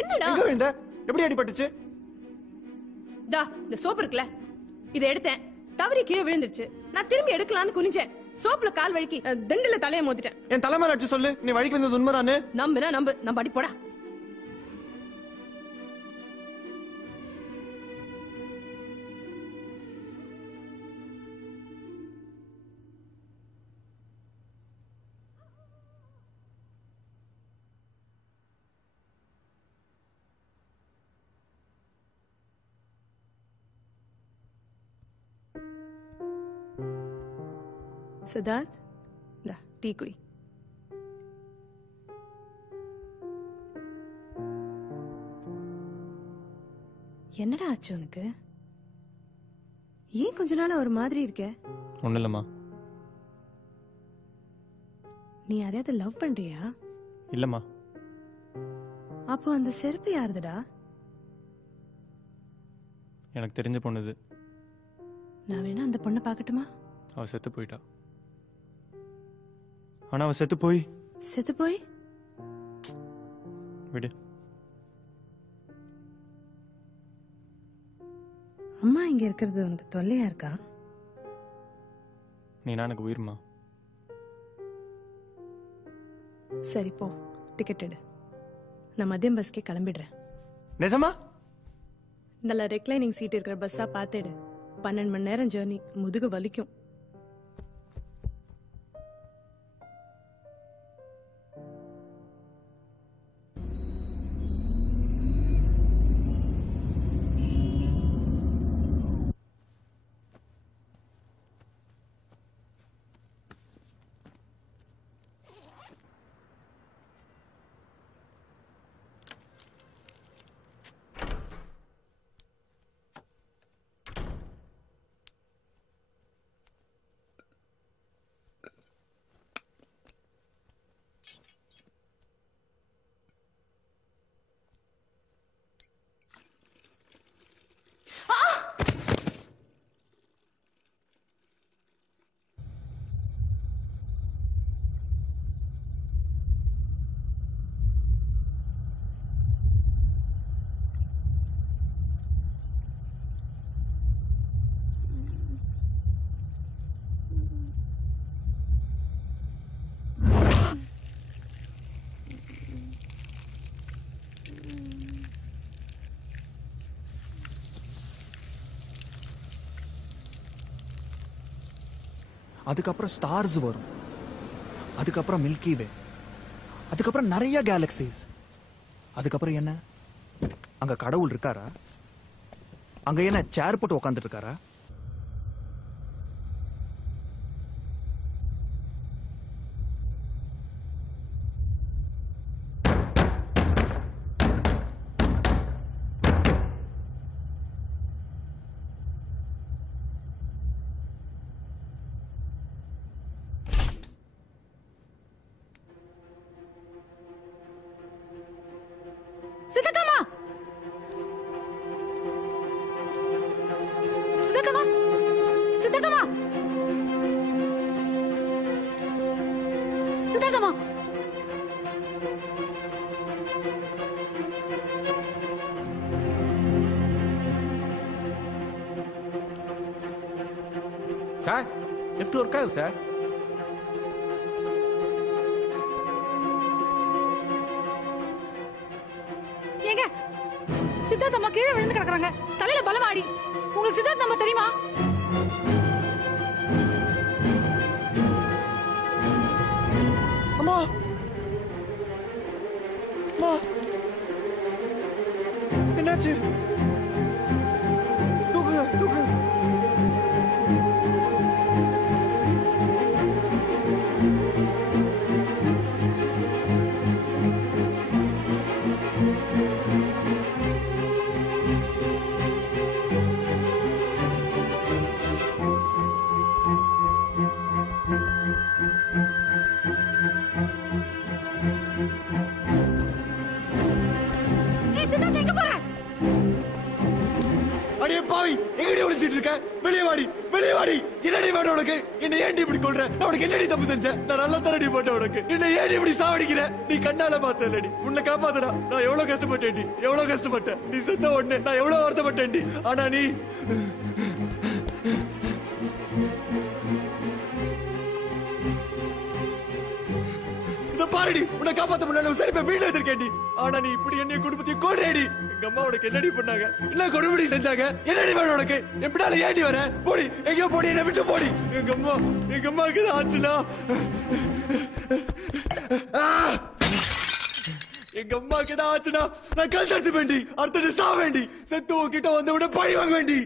என்னடா? எங்க விழுந்த? எப்படி அடிபட்டுச்சு? டா இந்த சோப்பு இருக்குல, இத எடுத்தேன், தவறி கீழே விழுந்துருச்சு. நான் திரும்பி எடுக்கலாம்னு குனிஞ்சேன், சோப்புல கால் வழுக்கி தண்டில தலையை மோதிட்டேன். என் தலைமையில அடிச்சு சொல்லு, நீ வழிக்கு வந்தது உண்மைதானே? நம்புனா நம்ம அடி போடா. சித்தார்த், இந்த டீ குடி. என்னடா ஆச்சு உனக்கு? ஏன் கொஞ்ச நாள் ஒரு மாதிரி இருக்க? ஒன்றும் இல்லைம்மா. நீ யாரையாவது லவ் பண்றியா? இல்லைம்மா. அப்போ அந்த செருப்பு யாருதுடா? எனக்கு தெரிஞ்ச பொண்ணுது. நான் வேணா அந்த பொண்ணை பார்க்கட்டுமா? அவ செத்து போயிட்டா. ஆனா அவ செத்து போய் விடு. அம்மா இங்க இருக்கிறது உனக்கு தொல்லையா இருக்கா? நீனா எனக்கு உயிர்மா. சரி போ, டிக்கெட் எடு. நான் மதியம் பஸ்க்கே கிளம்பிடுறேன். நிஜமா? நல்ல ரெக்லைனிங் சீட் இருக்கிற பஸ்ஸா பார்த்துடு. 12 மணி நேரம் ஜேர்னி, முதுகு வலிக்கும். அதுக்கப்புறம் ஸ்டார்ஸ் வரும், அதுக்கப்புறம் மில்கி வே, அதுக்கப்புறம் நிறைய கேலக்சிஸ். அதுக்கப்புறம் என்ன? அங்க கடவுள் இருக்காரா? அங்க என்ன சேர் போட்டு உட்காந்துட்டு இருக்காரா? Chittemma, Chittemma, Chittemma, Chittemma. Sir lift work ஆகுது சார். ஏங்க சித்தார்த் அம்மா கீழே விழுந்து கிடக்குறாங்க. தலையில பலமாடி. உங்களுக்கு சித்தார்த் அம்மா தெரியுமா? அம்மா அம்மா என்னாச்சு? தூக்குங்க தூக்குங்க. அடே பாவி, எங்கடி ஒளிச்சிட்டு இருக்க? வெளியே வாடி, வெளியே வாடி. என்னடி வேணும் உனக்கு? என்ன ஏன்டி இப்படி கொல்ற? நான் உனக்கு என்னடி தப்பு செஞ்சேன்? நான் நல்லா தரடி போட்டேன் உனக்கு. என்ன ஏன்டி இப்படி சாவடிக்கிற? நீ கண்ணால பார்த்தலடி. உன்னை காப்பாத்துறா. நான் எவ்வளவு கஷ்டப்பட்டேன்டி, எவ்வளவு கஷ்டப்பட்டேன். நீ செத்த உடனே நான் எவ்வளவு வருத்தப்பட்டேன்டி. ஆனா நீ இத பாருடி, உன்னை காப்பாத்த முடியல. சரி போய் வீட்டுல வச்சிருக்கேன்டி. ஆனா நீ இப்படி என்னைய குடும்பத்தையும் கொல்றேடி. எங்க அம்மா உனக்கு என்னடி பண்ணாங்க? என்ன கொடுபடி செஞ்சாங்க? என்னடி வேணும் உனக்கு? எப்படினால ஏண்டி வர? போடி, எங்கயோ போடி, என்ன விட்டு போடி. எங்க அம்மாவுக்கு இது ஆச்சுனா, எங்க அம்மாவுக்கு ஏதாவது ஆச்சுனா நான் கல் தடுத்து வேண்டி, அடுத்தது சா வேண்டி, செத்து உன்கிட்ட வந்து விட பழி வாங்க வேண்டி.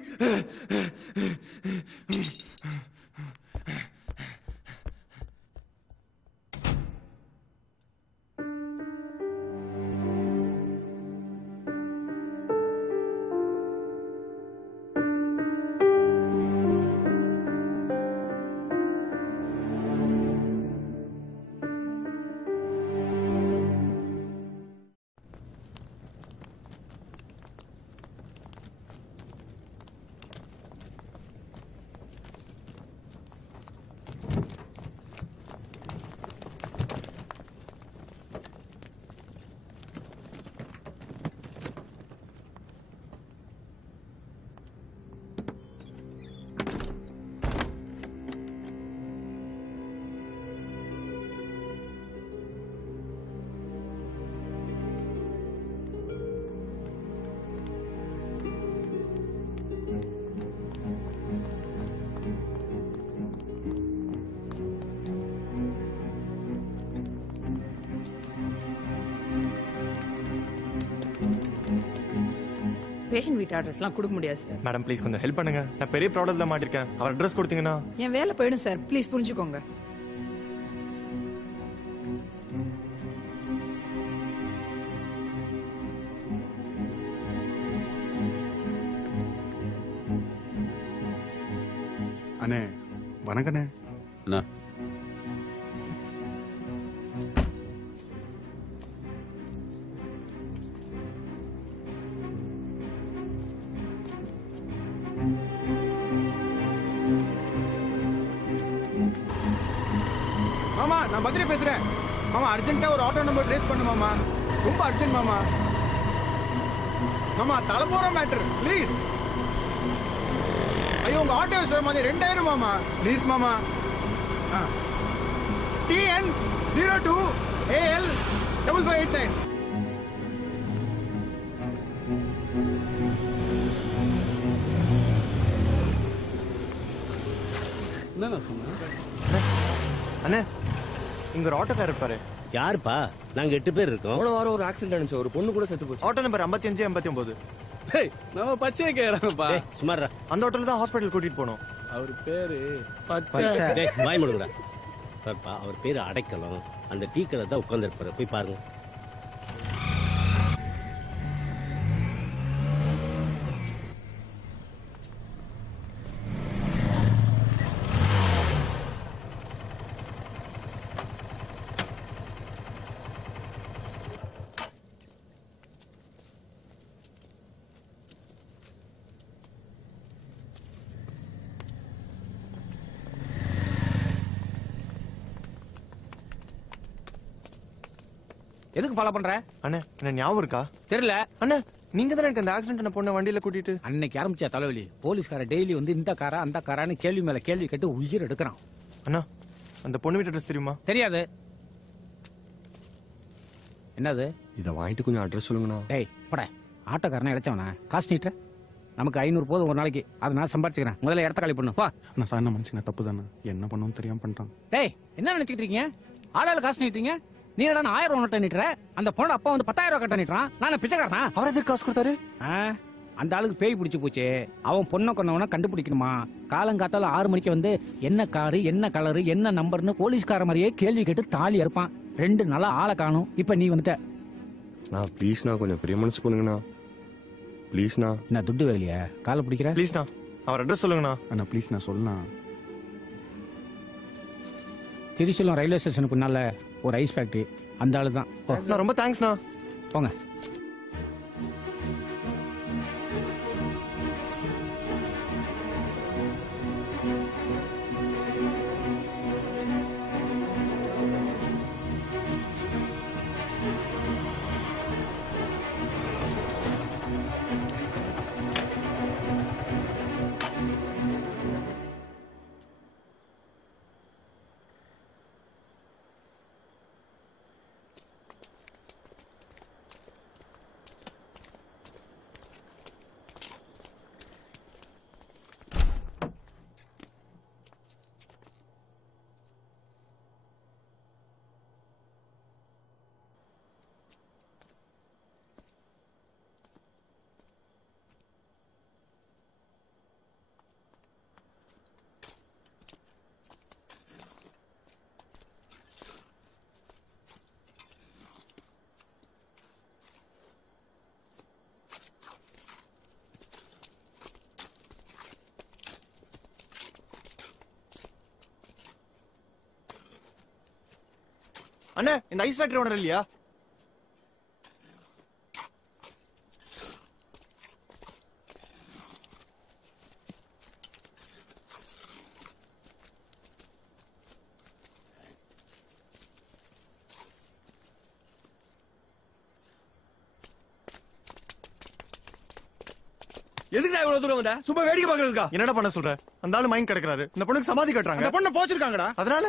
பேஷண்ட் வீட்டு அட்ரஸ்லாம் கொடுக்க முடியாது சார். மேடம் ப்ளீஸ் கொஞ்சம் ஹெல்ப் பண்ணுங்க. நான் பெரிய ப்ராப்ளத்துல மாட்டிருக்கேன். அவர் அட்ரஸ் கொடுத்தீங்கன்னா என் வேலை போயிடும் சார். ப்ளீஸ் புரிஞ்சுக்கோங்க. அண்ணே வணக்கண்ணே. மாமா நான் பத்ரி பேசுறேன். மாமா அர்ஜென்ட்டா ஒரு ஆட்டோ நம்பர் ட்ரேஸ் பண்ணு மாமா. ரொம்ப அர்ஜென்ட் மாமா. மாமா தலை போற மேட்டர் ப்ளீஸ். ஐயோ உங்க ஆட்டோ சார் மாதிரி 2000 மாமா ப்ளீஸ் மாமா. TN 02 AL 5589. என்ன சொன்ன? அண்ணே இங்க ஒரு ஆட்டோக்காரர் இருப்பாரு. யாருப்பா? நாங்க 8 பேர் இருக்கோம். போன வாரம் ஒரு ஆக்சிடென்ட் ஆனிச்சு. ஒரு பொண்ணு கூட செத்து போச்சு. Auto number 5589. டேய் நம்ம பச்சையே கேக்குறாங்கப்பா. சுமாரா அந்த ஆட்டோல தான் ஹாஸ்பிடல் கூட்டிட்டு போனோம். அவர் பேரு பச்சை. டேய் வாய் மூடுங்கடா. பாப்பா அவர் பேரு அடைக்கலம். அந்த டீ கடை தான் உட்கார்ந்திருப்பாரு. போய் பாருங்க. எதுக்கு ஃபாலோ பண்ற? அண்ணே என்ன ஞாபகம் இருக்கா? தெரியல. அண்ணே நீங்க தானே எனக்கு அந்த ஆக்சிடென்ட் பொண்ணை வண்டியில கூட்டிட்டு அன்னைக்கு ஆரம்பிச்சா தலைவலி. போலீஸ்கார டெய்லி வந்து இந்த காரா அந்த காரான்னு கேள்வி மேல கேள்வி கேட்டு உயிர் எடுக்கிறான். அண்ணா அந்த பொண்ணு வீட்டு அட்ரஸ் தெரியுமா? தெரியாது. என்னது? இதை வாங்கிட்டு கொஞ்சம் அட்ரஸ் சொல்லுங்கண்ணா. டேய் பட ஆட்டோக்காரனா இழைச்சவனா? காசு நீட்டுற? நமக்கு 500 போதும் ஒரு நாளைக்கு. அதை நான் சம்பாரிச்சுக்கிறேன். முதல்ல இடத்த காலி பண்ணு. வா. நான் சார் என்ன மனுஷங்க தப்பு தானே, என்ன பண்ணுவோம் தெரியாம பண்ணிட்டான். டேய் என்ன நினைச்சிட்டு இருக்கீங்க? ஆளால காசு நீட்டுறீங்க. நீ என்னடா 1000 நோட்டை நீட்டுற? அந்த பொண்ணு அப்பா வந்து 10,000 கட்ட நீட்டுறான். நான் பிச்சைக்காரனா? அவர் எதுக்கு காசு கொடுத்தாரு? அந்த ஆளுக்கு பேய் பிடிச்சு போச்சு. அவன் பொண்ணை கொண்டவன கண்டுபிடிக்கணுமா? காலங்காத்தால 6 மணிக்கு வந்து என்ன காரு, என்ன கலரு, என்ன நம்பர்னு போலீஸ்கார மாதிரியே கேள்வி கேட்டு தாலி அறுப்பான். 2 நாளா ஆளை காணும். இப்ப நீ வந்துட்ட. நான் ப்ளீஸ்ண்ணா கொஞ்சம் பெரிய மனசு பண்ணுங்கண்ணா. ப்ளீஸ்ண்ணா. என்ன துட்டு வேலையா? காலை பிடிக்கிற? ப்ளீஸ்ண்ணா அவர் அட்ரஸ் சொல்லுங்கண்ணா. அண்ணா ப்ளீஸ் நான் சொல்லலாம். திருச்சூலம் ரயில்வே ஸ்டேஷனுக்கு முன்னால ஒரு ஐஸ் ஃபேக்டரி. அந்த ஆளு தான். ரொம்ப தேங்க்ஸ்ண்ணா. போங்க. அண்ணே இந்த ஐஸ் ஃபேக்டரி ஓனர் இல்லையா? எதுக்கு நான் இவ்வளவு தூரம் வந்த? சும்மா வேடிக்கை பாக்குறதுக்கா? என்னடா பண்ண சொல்ற? அந்த ஆளு மைண்ட் கிடக்குறாரு. இந்த பொண்ணுக்கு சமாதி கட்டுறாங்க. அந்த பொண்ணை போச்சிருக்காங்கடா. அதனால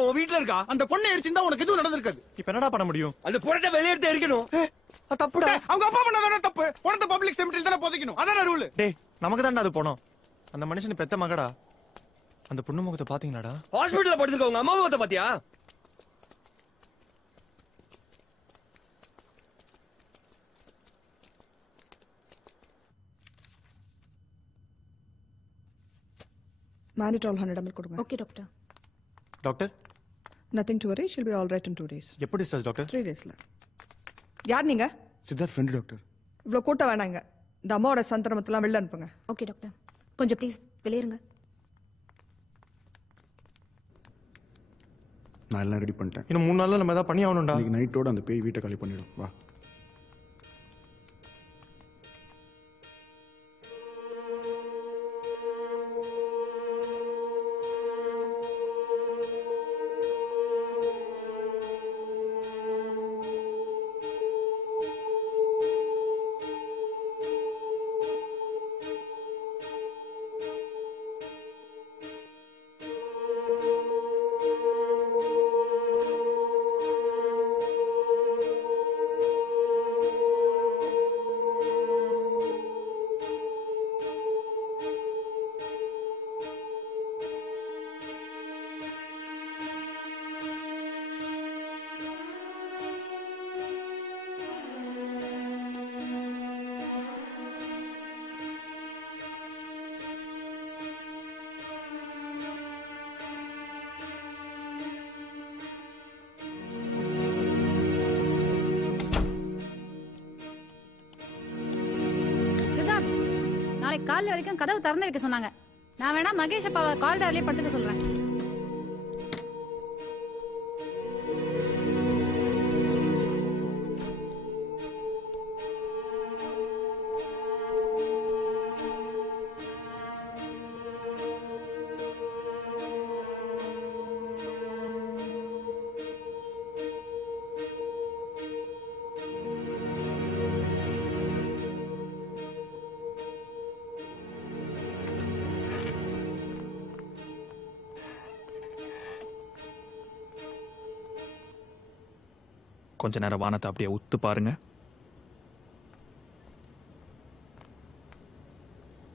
உன் வீட்டுல இருக்கா? அந்த பொண்ணை எரிச்சிருந்தா உனக்கு எதுவும் நடந்திருக்காது. இப்ப என்னடா பண்ண முடியும்? அந்த பொண்ணை வெளியெடுத்து எரிக்கணும். தப்புடா. அவங்க அப்பா பண்ணதானே தப்பு. உனக்கு பப்ளிக் செமிட்டரியில் தானே புதைக்கணும். அதான ரூல். டேய் நமக்கு தான்டா அது போனோம். அந்த மனுஷன் பெத்த மகடா. அந்த பொண்ணு முகத்தை பாத்தீங்களாடா? ஹாஸ்பிடல்ல படுத்துருக்க உங்க அம்மா முகத்தை பாத்தியா? Mannitol 100 ml கொடுங்க. Okay doctor. Doctor Nothing to worry. She'll be all right in 2 days. எப்போ டிஸ்சார்ஜ் டாக்டர்? 3 daysல. யார் நீங்க? Siddharth friend doctor. இவ்வளவு கூட்ட வேணாங்க. இந்த அம்மாவோட சந்திரமத்தெல்லாம் வெளில அனுப்புங்க. Okay doctor. கொஞ்சம் ப்ளீஸ் வெளியேறுங்க. நான் எல்லாம் ரெடி பண்ணிட்டேன். இன்னும் 3 நாள்ல நம்ம ஏதாவது பண்ணி ஆகணும்டா. இன்னைக்கு நைட்டோட அந்த பேய் வீட்டை காலி பண்ணிடும். வா. காலைல வரைக்கும் கதவு திறந்து வைக்க சொன்னாங்க. நான் வேணா மகேஷ் அப்பாவை காரிடார்லயே படுத்துக்க சொல்றேன். கொஞ்ச நேரம் வானத்தை அப்படியே உத்து பாருங்க.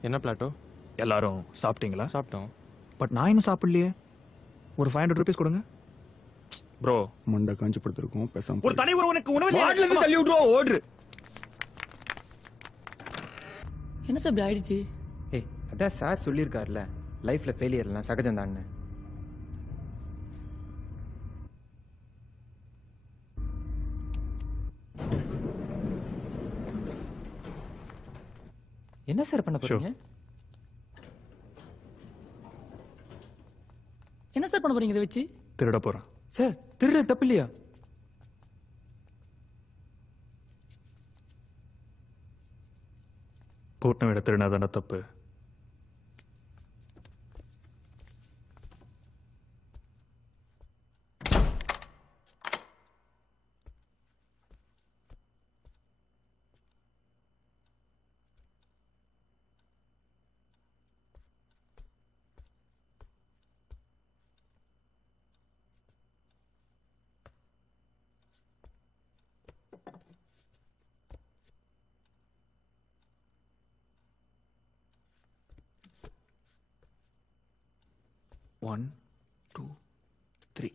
என்ன பிளாட்டோ? எல்லாரும் சாப்பிட்டீங்களா? சாப்பிட்டோம். பட் நான் இன்னும் சாப்பிடலையே. ஒரு 500 rupees கொடுங்க. ப்ரோ மண்டை காஞ்சி படுத்திருக்கோம். பேசாம ஒரு தனி ஒருவனுக்கு உணவு தள்ளி விட்டுருவோம். ஓடுற என்ன சார் இப்படி ஆயிடுச்சு? ஏய், அதான் சார் சொல்லியிருக்காருல, லைஃப்ல ஃபெயிலியர்லாம் சகஜம் தான்னு. என்ன சார் பண்ண போறீங்க? என்ன சார் பண்ண போறீங்க இதை வச்சு? திருட போறேன். சார் திருட தப்பு இல்லையா? கூட்டின விட திருடினா தானே தப்பு. One, two, three.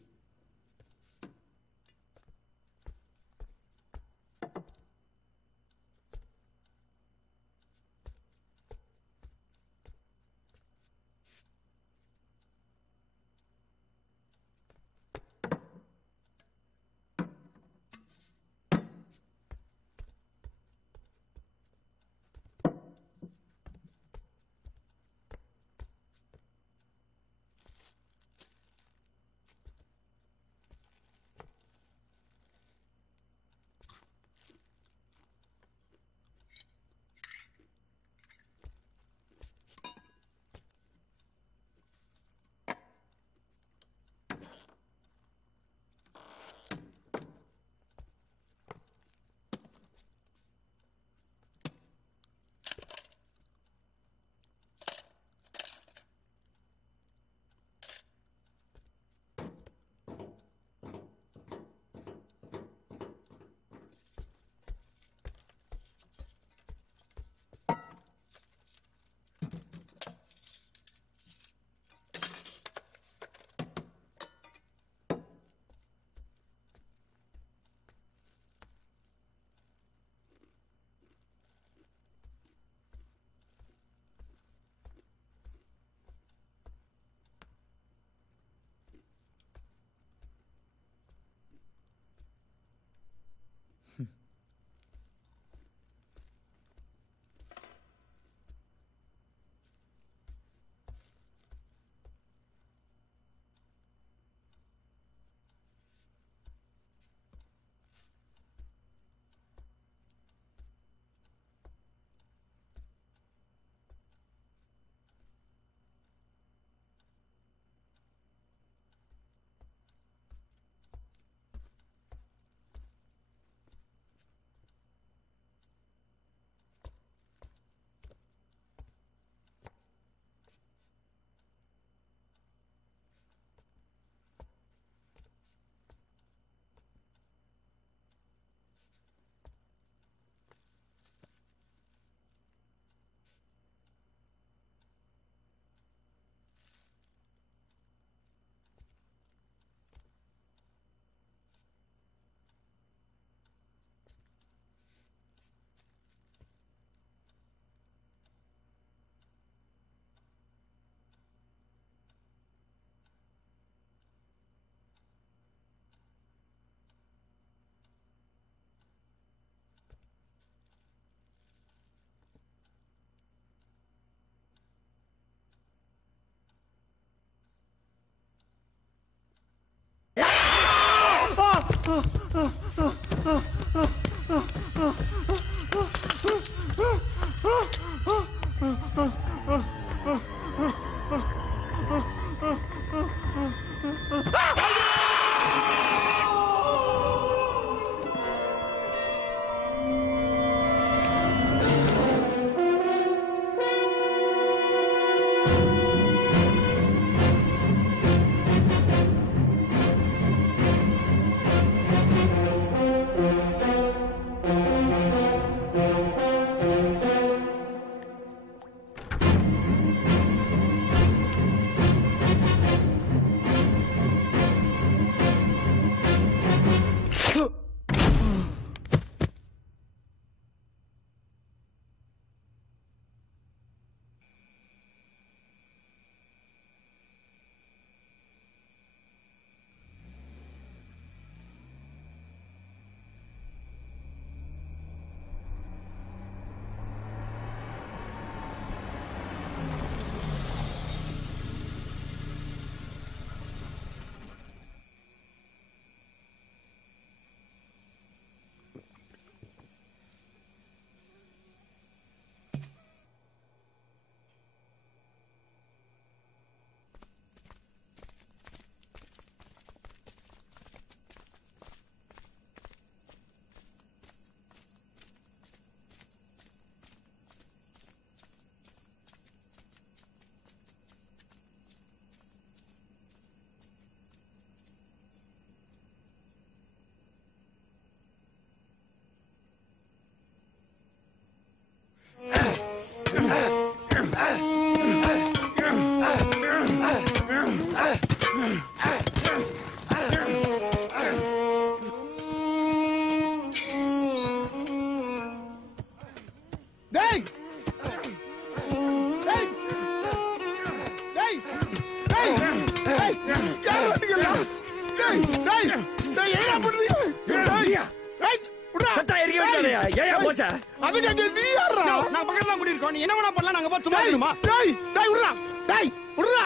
டேய் டேய் டேய் என்ன பண்றீங்க டேய் டேய் உடா சட்டா எரிக்க வேண்டியதையா ஏயா போச்சா அதுக்கு அங்க நீ யாரா நான் பக்கத்துல கூடி இருக்கோம் நீ என்ன வேணா பண்ணலாம் நாங்க போய் சும்மா இருக்கணுமா டேய் டேய் உடா டேய் உடா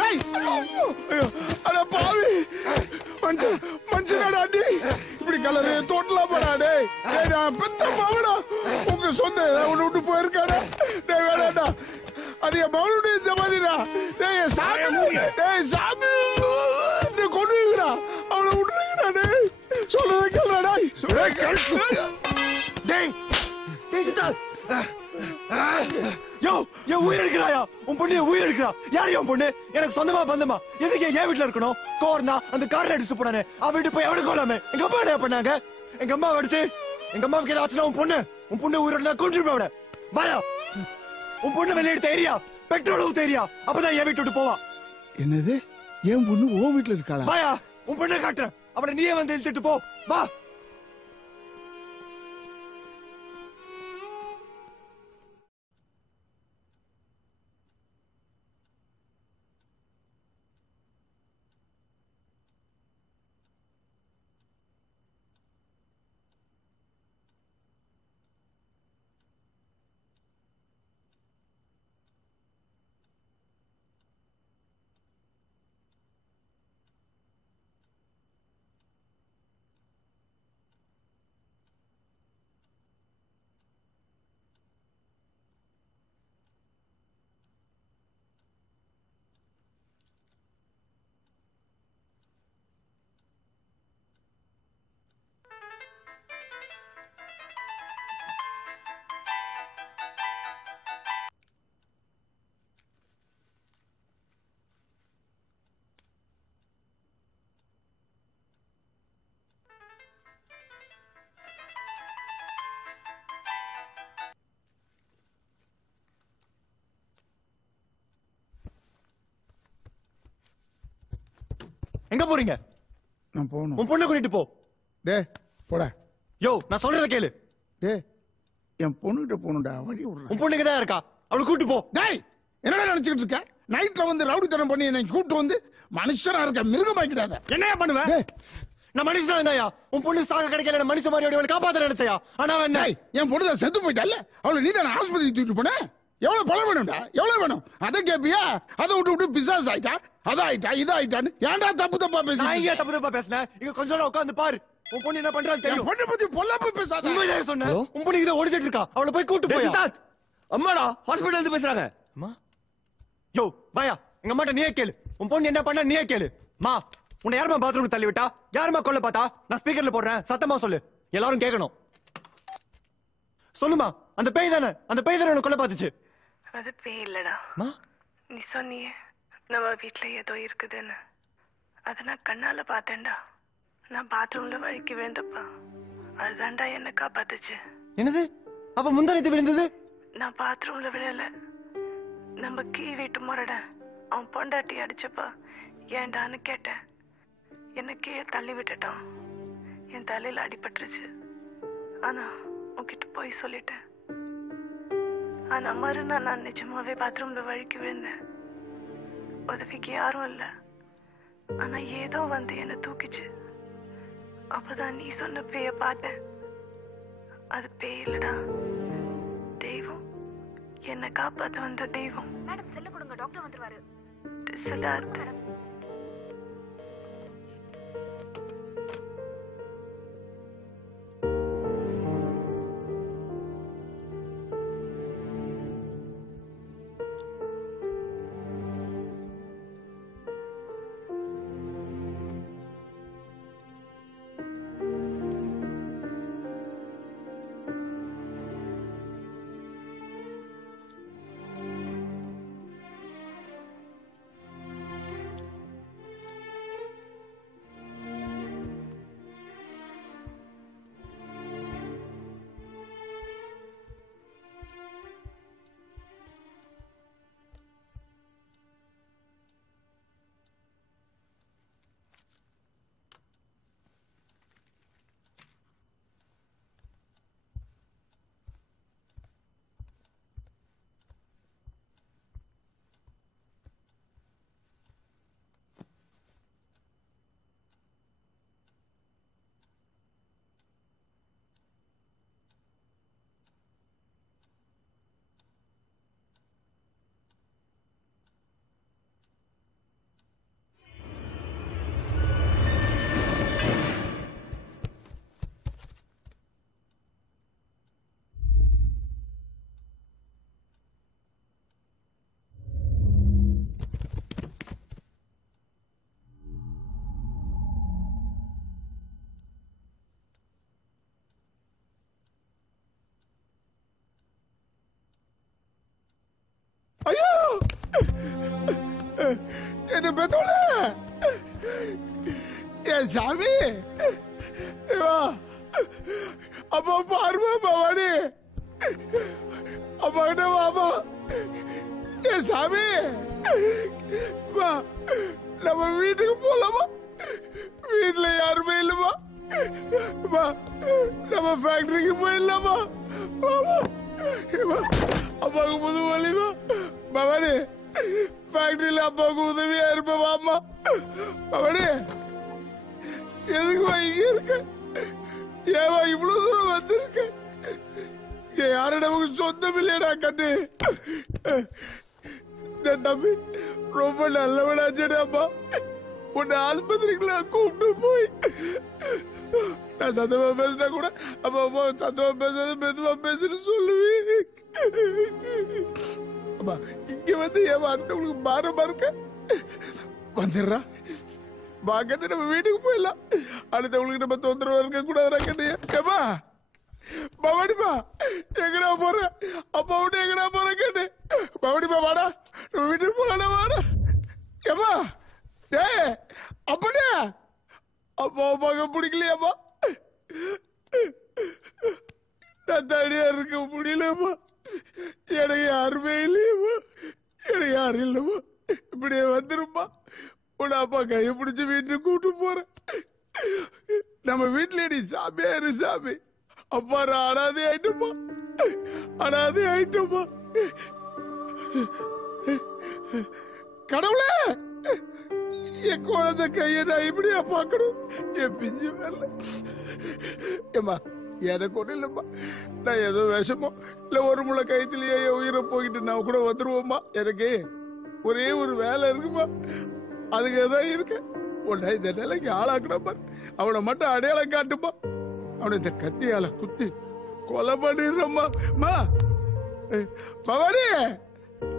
டேய் ஐயோ அட பாவி மனுஷனடா நீ இப்படி கலரு தோட்டலாம் போடா டேய் டேய் நான் பெத்த பாவடா உங்க சொந்த உன்னை விட்டு போயிருக்காடா டேய் வேணாடா அது என் மகளுடைய ஜமாதிடா டேய் சாமி டேய் சாமி நீ கொண்டுடா அவனை விட்டுறீங்கடா டேய் சொல்லுங்க கேளுடா டேய் டேய் சித்தார்த் யோ ஏன் உயிர் எடுக்கிறாயா உன் பொண்ணு உயிர் எடுக்கிறா யார் என் பொண்ணு எனக்கு சொந்தமா பந்தமா எதுக்கு என் வீட்டுல இருக்கணும் கோர்னா அந்த கார்ல அடிச்சு போனானே அவ வீட்டு போய் அவனுக்கு கொள்ளாம எங்க அம்மா என்ன பண்ணாங்க எங்க அம்மா அடிச்சு எங்க அம்மாவுக்கு ஏதாச்சும் உன் பொண்ணு உயிரோட கொண்டு போட பாயா உன் பொண்ணு வெளியே எடுத்த ஏரியா பெட்ரோல் ஏரியா அப்பதான் என் வீட்டு விட்டு போவா என்னது என் பொண்ணு உன் வீட்டுல இருக்காளா பாயா உன் பொண்ணை காட்டுறேன் அவளை நீயே வந்து இழுத்துட்டு போ வா எங்க போறீங்க நான் போகணும் உன் பொண்ணை கூட்டிட்டு போ டே போடா யோ நான் சொல்றத கேளு டே என் பொண்ணுகிட்ட போகணும்டா வழி விடுறா உன் பொண்ணுக்கு தான் இருக்கா அவளை கூட்டு போ டேய் என்னடா நினைச்சுக்கிட்டு இருக்க நைட்ல வந்து ரவுடித்தனம் பண்ணி என்னை கூப்பிட்டு வந்து மனுஷனா இருக்க மிருகமாக்கிடாத என்னையா பண்ணுவேன் நான் மனுஷன் தான்யா உன் பொண்ணு சாக கிடைக்கல மனுஷன் மாதிரி அவளை காப்பாத்த நினைச்சயா ஆனா அவன் என்ன என் பொண்ணு தான் செத்து போயிட்டால அவளை நீ தானே ஆஸ்பத்திரி தூக்கிட்டு போன எவ்வளவு பணம் வேணும்டா எவ்வளவு வேணும் அதை கேப்பியா அதை விட்டு பிசாஸ் ஆயிட்டா அதாயிட்டா இதாயிட்டான்னு ஏன்டா தப்பு தப்பா பேச நான் ஏன் தப்பு தப்பா பேசினேன் இங்க கொஞ்ச நேரம் உட்கார்ந்து பாரு உன் பொண்ணு என்ன பண்றான்னு தெரியும் பொண்ணு பத்தி பொல்லாப்ப பேசாத உண்மையிலே சொன்னேன் உன் பொண்ணு இத ஓடிச்சிட்டு இருக்கா அவளை போய் கூட்டு போய் சித்தார்த் அம்மாடா ஹாஸ்பிடல்ல இருந்து பேசுறாங்க அம்மா யோ பாயா எங்க அம்மாட்ட நீயே கேளு உன் பொண்ணு என்ன பண்ணா நீயே கேளு மா உன்னை யாருமா பாத்ரூம் தள்ளி விட்டா யாருமா கொல்ல பார்த்தா நான் ஸ்பீக்கர்ல போடுறேன் சத்தமா சொல்லு எல்லாரும் கேட்கணும் சொல்லுமா அந்த பேய் தானே உன்னை கொல்ல பார்த்துச்சு அது பேய் இல்லடா நீ சொன்னியே நம்ம வீட்டுல ஏதோ இருக்குதுன்னு அத நான் கண்ணால பார்த்தேன்டா நான் பாத்ரூம்ல வழுக்கி விழுந்தப்பா அதுதான்டா என்ன காப்பாத்துச்சு என்னது அப்ப முந்தானத்து விழுந்தது நான் பாத்ரூம்ல விழல நம்ம கீ வீட்டு முறட அவன் பொண்டாட்டி அடிச்சப்பா ஏன்டான்னு கேட்டேன் என்ன கீழே தள்ளி விட்டுட்டான் என் தலையில அடிபட்டுருச்சு ஆனா உன்கிட்ட போய் சொல்லிட்டேன் ஆனா மறுநாள் நான் நிஜமாவே பாத்ரூம்ல வழுக்கி விழுந்தேன் உதவிக்கு யாரும் இல்ல ஆனா ஏதோ வந்து என்ன தூக்கிச்சு அப்பதான் நீ சொன்ன பேய பார்த்தேன் அது பேய் இல்லடா தெய்வம் என்ன காப்பாத்த வந்த தெய்வம் மேடம் செல்ல கொடுங்க டாக்டர் வந்துருவாரு சித்தார்த் என்ன பெத்தோல என் சாமி அப்பா பாருமா பவானி அப்பா கிட்ட வாமா என் சாமி வா நம்ம வீட்டுக்கு போலாமா வீட்டுல யாருமே இல்லமா வா நம்ம ஃபேக்டரிக்கு போயிடலாமா அப்பாவுக்கு புது வலிமா பவானி ஃபேக்டரியில அப்பாவுக்கு உதவியா இருப்ப வாமா பவானி எதுக்குமா இங்க இருக்க ஏவா இவ்வளவு தூரம் வந்திருக்க யாரும் நமக்கு சொந்தம் இல்லையடா கண்ணு தம்பி ரொம்ப நல்லவனாச்சேடாப்பா உன்னை ஆஸ்பத்திரிக்குள்ள கூப்பிட்டு போய் நான் சத்தமா பேசினா கூட அப்பா அப்பா சத்தமா பேசாத மெதுவா பேசுன்னு சொல்லுவேன் அப்பா இங்க வந்து ஏமா அடுத்தவங்களுக்கு பாரமா இருக்க வந்துடுறா வா கண்ணு நம்ம வீட்டுக்கு போயிடலாம் அடுத்தவங்களுக்கு நம்ம தொந்தரவா இருக்க கூடாதுடா கண்ணு ஏமா பவானிப்பா எங்கடா போற அப்பா விட்டு எங்கடா போற கேட்டு பவானிப்பா வாடா நம்ம வீட்டுக்கு போகலாம் வாடா ஏமா ஏ அப்படியே அப்பா அப்பாவுக்கு பிடிக்கலையாப்பா நான் தனியா இருக்க முடியலப்பா எனக்கு யாருமே இல்லையப்பா எனக்கு யாரும் இல்லப்பா இப்படியே வந்துருப்பா உன அப்பா கையை பிடிச்சி வீட்டுக்கு கூட்டு போறேன் நம்ம வீட்டுல நீ சாமியா இரு சாமி அப்பா நான் அனாதை ஆயிட்டப்பா அனாதை ஆயிட்டப்பா கடவுளே என் குழந்தை கையை நான் இப்படியா பார்க்கணும் என் பிஞ்சு மேல ஏமா எனக்கு ஒண்ணு இல்லம்மா நான் ஏதோ விஷமோ இல்ல ஒரு முளை கைத்திலேயே என் உயிரை போயிட்டு நான் கூட வந்துருவோம்மா எனக்கு ஒரே ஒரு வேலை இருக்குமா அதுக்கு ஏதாவது இருக்கு உன்னை இந்த நிலைக்கு ஆளாக்கணும் பாரு அவனை மட்டும் அடையாளம் காட்டுப்பா அவனை இந்த கத்தியால குத்தி கொலை பண்ணிடுறம்மா பவானி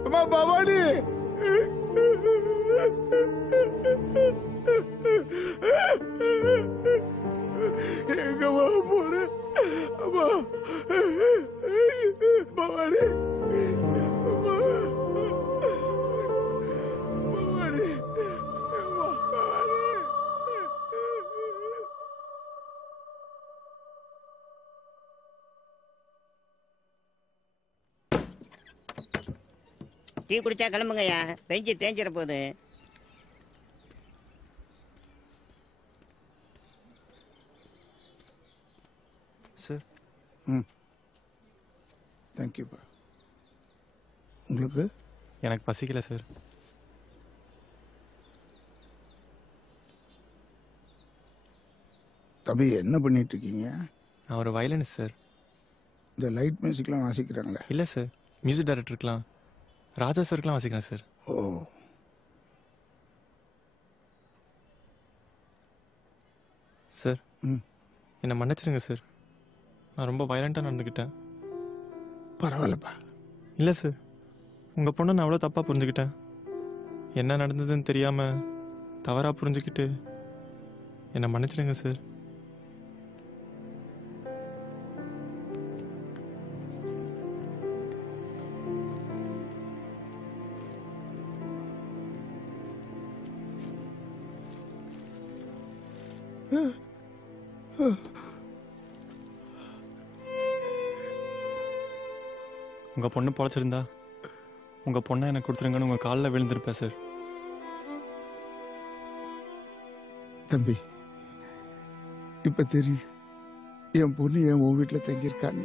அம்மா பவானி எங்கம்மா போன அம்மா பவானி பவானி டீ குடிச்சா கிளம்புங்கய்யா பெஞ்சு தேஞ்சிட போகுது சார் தேங்க்யூப்பா உங்களுக்கு எனக்கு பசிக்கல சார் தம்பி என்ன பண்ணிட்டு இருக்கீங்க நான் ஒரு வயலன்ஸ் சார் இந்த லைட் மியூசிக்லாம் வாசிக்கிறாங்களே இல்லை சார் மியூசிக் டைரக்டருக்குலாம் ராஜா சாருக்குலாம் வாசிக்கிறேன் சார் ஓ சார் என்னை மன்னிச்சிருங்க சார் நான் ரொம்ப வயலண்ட்டாக நடந்துக்கிட்டேன் பரவாயில்லப்பா இல்லை சார் உங்கள் பொண்ணை நான் அவ்வளோ தப்பாக புரிஞ்சுக்கிட்டேன் என்ன நடந்ததுன்னு தெரியாமல் தவறாக புரிஞ்சுக்கிட்டு என்னை மன்னிச்சிடுங்க சார் உங்கள் பொண்ணு பொழைச்சிருந்தா உங்கள் பொண்ணை எனக்கு கொடுத்துருங்கன்னு உங்கள் காலில் விழுந்திருப்பேன் சார் தம்பி இப்ப தெரியுது என் பொண்ணு என் உன் வீட்டுல தங்கியிருக்காங்க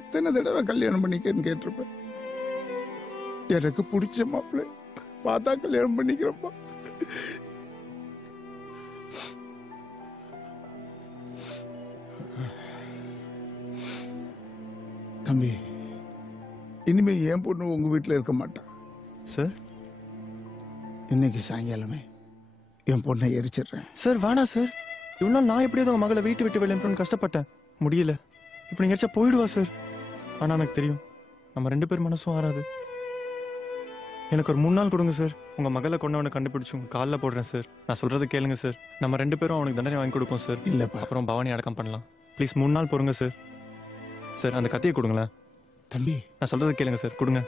எத்தனை தடவை கல்யாணம் பண்ணிக்கன்னு கேட்டிருப்பேன் எனக்கு பிடிச்ச மாப்பிள்ளை பார்த்தா கல்யாணம் பண்ணிக்கிறப்பா தம்பி இனிமே என் பொண்ணு உங்க வீட்டுல இருக்க மாட்டான் சார் இன்னைக்கு சாயங்காலமே என் பொண்ணை எரிச்சிடுறேன் சார் வேணா சார் இவ்வளோ நாள் நான் எப்படியாவது உங்கள் மகளை வீட்டு விட்டு வெளியே கஷ்டப்பட்டேன் முடியல இப்போ நீங்கள் எரிச்சா போயிடுவா சார் ஆனால் எனக்கு தெரியும் நம்ம 2 பேர் மனசும் ஆறாது எனக்கு ஒரு 3 நாள் கொடுங்க சார் உங்கள் மகளை கொண்டவனை கண்டுபிடிச்சு உங்கள் காலில் போடுறேன் சார் நான் சொல்கிறத கேளுங்க சார் நம்ம 2 பேரும் அவனுக்கு தண்டனை வாங்கி கொடுப்போம் சார் இல்லைப்பா அப்புறம் பவானி அடக்கம் பண்ணலாம் ப்ளீஸ் 3 நாள் பொறுங்க சார் சார் அந்த கத்தியை கொடுங்களேன் தம்பி நான் சொல்கிறத கேளுங்க சார் கொடுங்க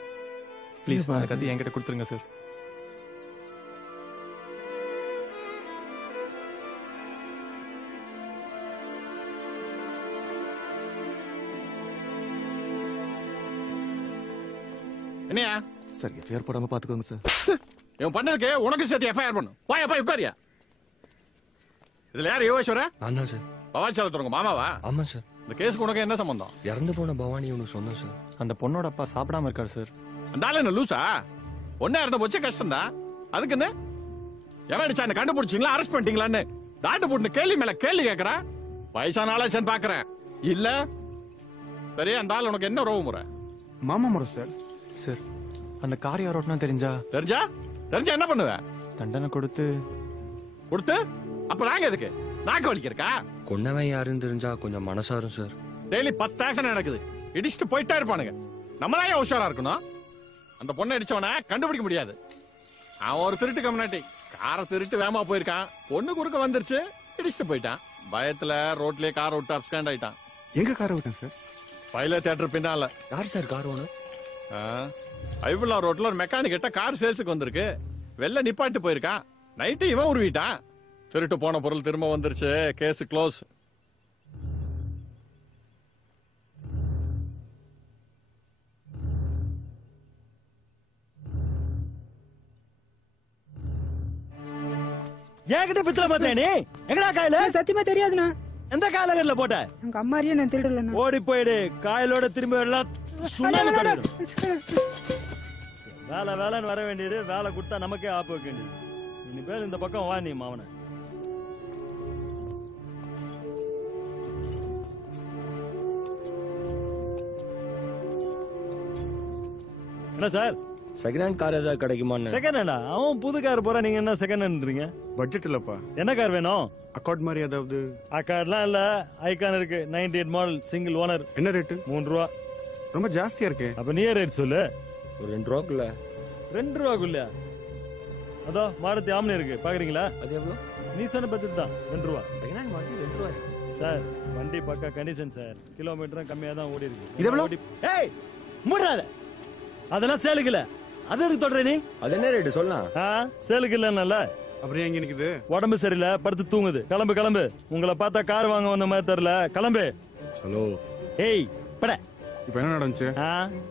ப்ளீஸ் அந்த கத்தி என்கிட்ட கொடுத்துருங்க சார் என்னையா சார் எஃப்ஐஆர் போடாம பாத்துக்கோங்க சார். இவன் பண்ணதுக்கு உனக்கு சேர்த்து எஃப்ஐஆர் பண்ணு. போய் உட்காரியா. இதுல யார் யோகேஸ்வர? நான் தான் சார். பவாச்சாரத்துறங்க மாமாவா? ஆமா சார். இந்த கேஸுக்கு உனக்கு என்ன சம்பந்தம்? இறந்து போன பவானி உனக்கு சொன்னேன் சார். அந்த பொண்ணோட அப்பா சாப்பிடாம இருக்காரு சார். அந்த ஆளு என்ன லூசா? ஒன்னா இறந்த போச்சு கஷ்டம் தான். அதுக்கு என்ன எவன் அடிச்சா என்ன கண்டுபிடிச்சிங்களா? அரெஸ்ட் பண்ணிட்டீங்களான்னு தாட்டு போட்டு கேள்வி மேல கேள்வி கேட்கறா. வயசான ஆளாச்சேன்னு பாக்குறேன். இல்ல சரி, அந்த ஆள் உனக்கு என்ன ரோவு முறை? மாமா முறை சார். சார் அந்த கார் யார் ஓட்டினா தெரிஞ்சா என்ன பண்ணுவ? தண்டனை கொடுத்து அப்ப நாங்க எதுக்கு? நாக்கு வலிக்கிறக்கா? கொன்னவன் யாருன்னு தெரிஞ்சா கொஞ்சம் மனசாரும் சார். டெய்லி 10 ஆக்சிடென்ட் நடக்குது. இடிச்சுட்டு போயிட்டே இருப்பானுங்க. நம்மளா ஏன் உஷாரா இருக்கணும்? அந்த பொண்ணை அடிச்சவன கண்டுபிடிக்க முடியாது. அவன் ஒரு திருட்டு கம்யூனிட்டி. காரை திருட்டு வேகமா போயிருக்கான். பொண்ணு குறுக்க வந்துருச்சு, இடிச்சுட்டு போயிட்டான். பயத்துல ரோட்லயே கார் விட்டு அப்ஸ்டாண்ட் ஆயிட்டான். எங்க காரை விட்டேன் சார்? பைல தியேட்டர் பின்னால. யார் சார் கார் ஓனர்? ஐவுல்லா ரோட்ல ஒரு மெக்கானிக் கிட்ட கார் சேல்ஸுக்கு வந்திருக்கு. வெள்ள நிப்பாட்டு போயிருக்கான். நைட்டு இவன் உருவிட்டான். திருட்டு போன பொருள் திரும்ப வந்துருச்சு. Case close. ஏன்கிட்ட பித்தல மாத்தேனே எங்கடா காயில? சத்தியமா தெரியாதுண்ணா. எந்த காலகட்டல போட்ட? எங்க அம்மாரியே நான் திருடலண்ணா. ஓடி போயிடு. காயிலோட திரும்பி வரலாம். சும்மா வேலை வேலைன்னு வர வேண்டியது. வேலை கொடுத்தா நமக்கே ஆப்பு வைக்க வேண்டியது. இனிமேல் இந்த பக்கம் வா நீ மாவன. என்ன சார் செகண்ட் ஹேண்ட் கார் ஏதாவது கிடைக்குமா? செகண்ட் ஹேண்டா? அவன் புது கார் போறா, நீங்க என்ன செகண்ட் ஹேண்ட்றீங்க? பட்ஜெட் இல்லப்பா. என்ன கார் வேணும்? அக்கார்ட் மாதிரி ஏதாவது? அக்கார்ட்லாம் இல்ல, ஐகான் இருக்கு. 98 மாடல், சிங்கிள் ஓனர். என்ன ரேட்டு? 3 ரூபா. ரொம்ப ஜாஸ்தியா இருக்கு. அப்ப நீயே ரேட் சொல்லு. ஒரு 2 ரூபாக்குள்ள. 2 ரூபாக்குள்ள? அதோ மாருதி ஆம்னி இருக்கு, பாக்குறீங்களா? அது எவ்வளவு? நீ சொன்ன பட்ஜெட் தான், 2 ரூபா. செகண்ட் ஹேண்ட் மாடல் 2 ரூபாய் சார். வண்டி பக்கா கண்டிஷன் சார். கிலோமீட்டரும் கம்மியா தான் ஓடி இருக்கு. இது எவ்வளவு? ஏய் மூடாத. அதெல்லாம் சேலுக்கு இல்ல. அது எதுக்கு தொடர நீ? அது என்ன ரேட் சொல்லலாம்? சேலுக்கு இல்ல. அப்படியே எங்க நிக்குது? உடம்பு சரியில்லை, படுத்து தூங்குது. கிளம்பு. உங்களை பார்த்தா கார் வாங்க வந்த மாதிரி தெரியல. கிளம்பு. ஹலோ. ஏய் பட. இப்ப என்ன நடந்துச்சு?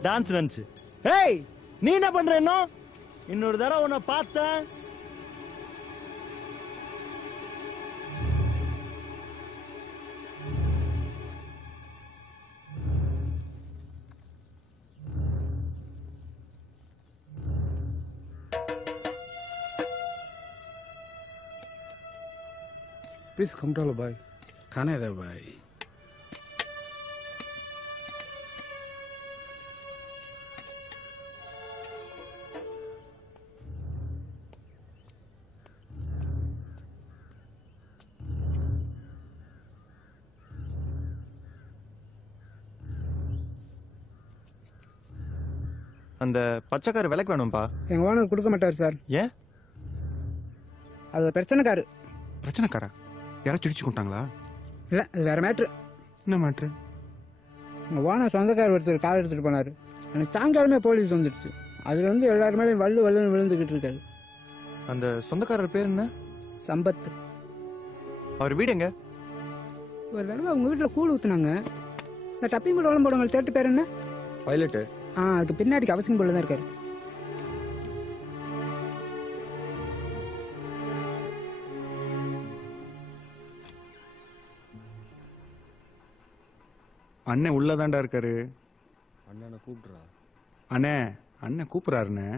டான்ஸ் நடந்துச்சு. ஏய் நீ என்ன பண்ற? இன்னொரு தடவை உன்னை பார்த்தேன். Please come to the boy. खाना है भाई. அந்த பச்சைக்காரு விலைக்கு வேணும்பா. எங்க ஓனர் கொடுக்க மாட்டாரு சார். ஏன்? அது பிரச்சனைக்காரு. பிரச்சனைக்காரா? யாராச்சும் இடிச்சு கொண்டாங்களா? இல்ல, அது வேற மேட்ரு. என்ன மேட்ரு? உங்க ஓனர் சொந்தக்கார் ஒருத்தர் கார் எடுத்துட்டு போனாரு. எனக்கு சாயங்காலமே போலீஸ் வந்துடுச்சு. அதுல வந்து எல்லாருமே வல்லுன்னு விழுந்துகிட்டு இருக்காரு. அந்த சொந்தக்காரர் பேர் என்ன? சம்பத். அவர் வீடு எங்க? ஒரு தடவை அவங்க வீட்டுல கூழ் ஊத்துனாங்க. இந்த டப்பிங் போட உடம்பு போடுவாங்க. தேட்டு பேர் என்ன? பைலட். அதுக்கு பின்னாடி அவசியம் போல தான் இருக்காரு. அண்ணன் உள்ளதாண்டா இருக்காரு. அண்ணனை கூப்பிடுறா. அண்ணன் கூப்பிடுறாருண்ணே.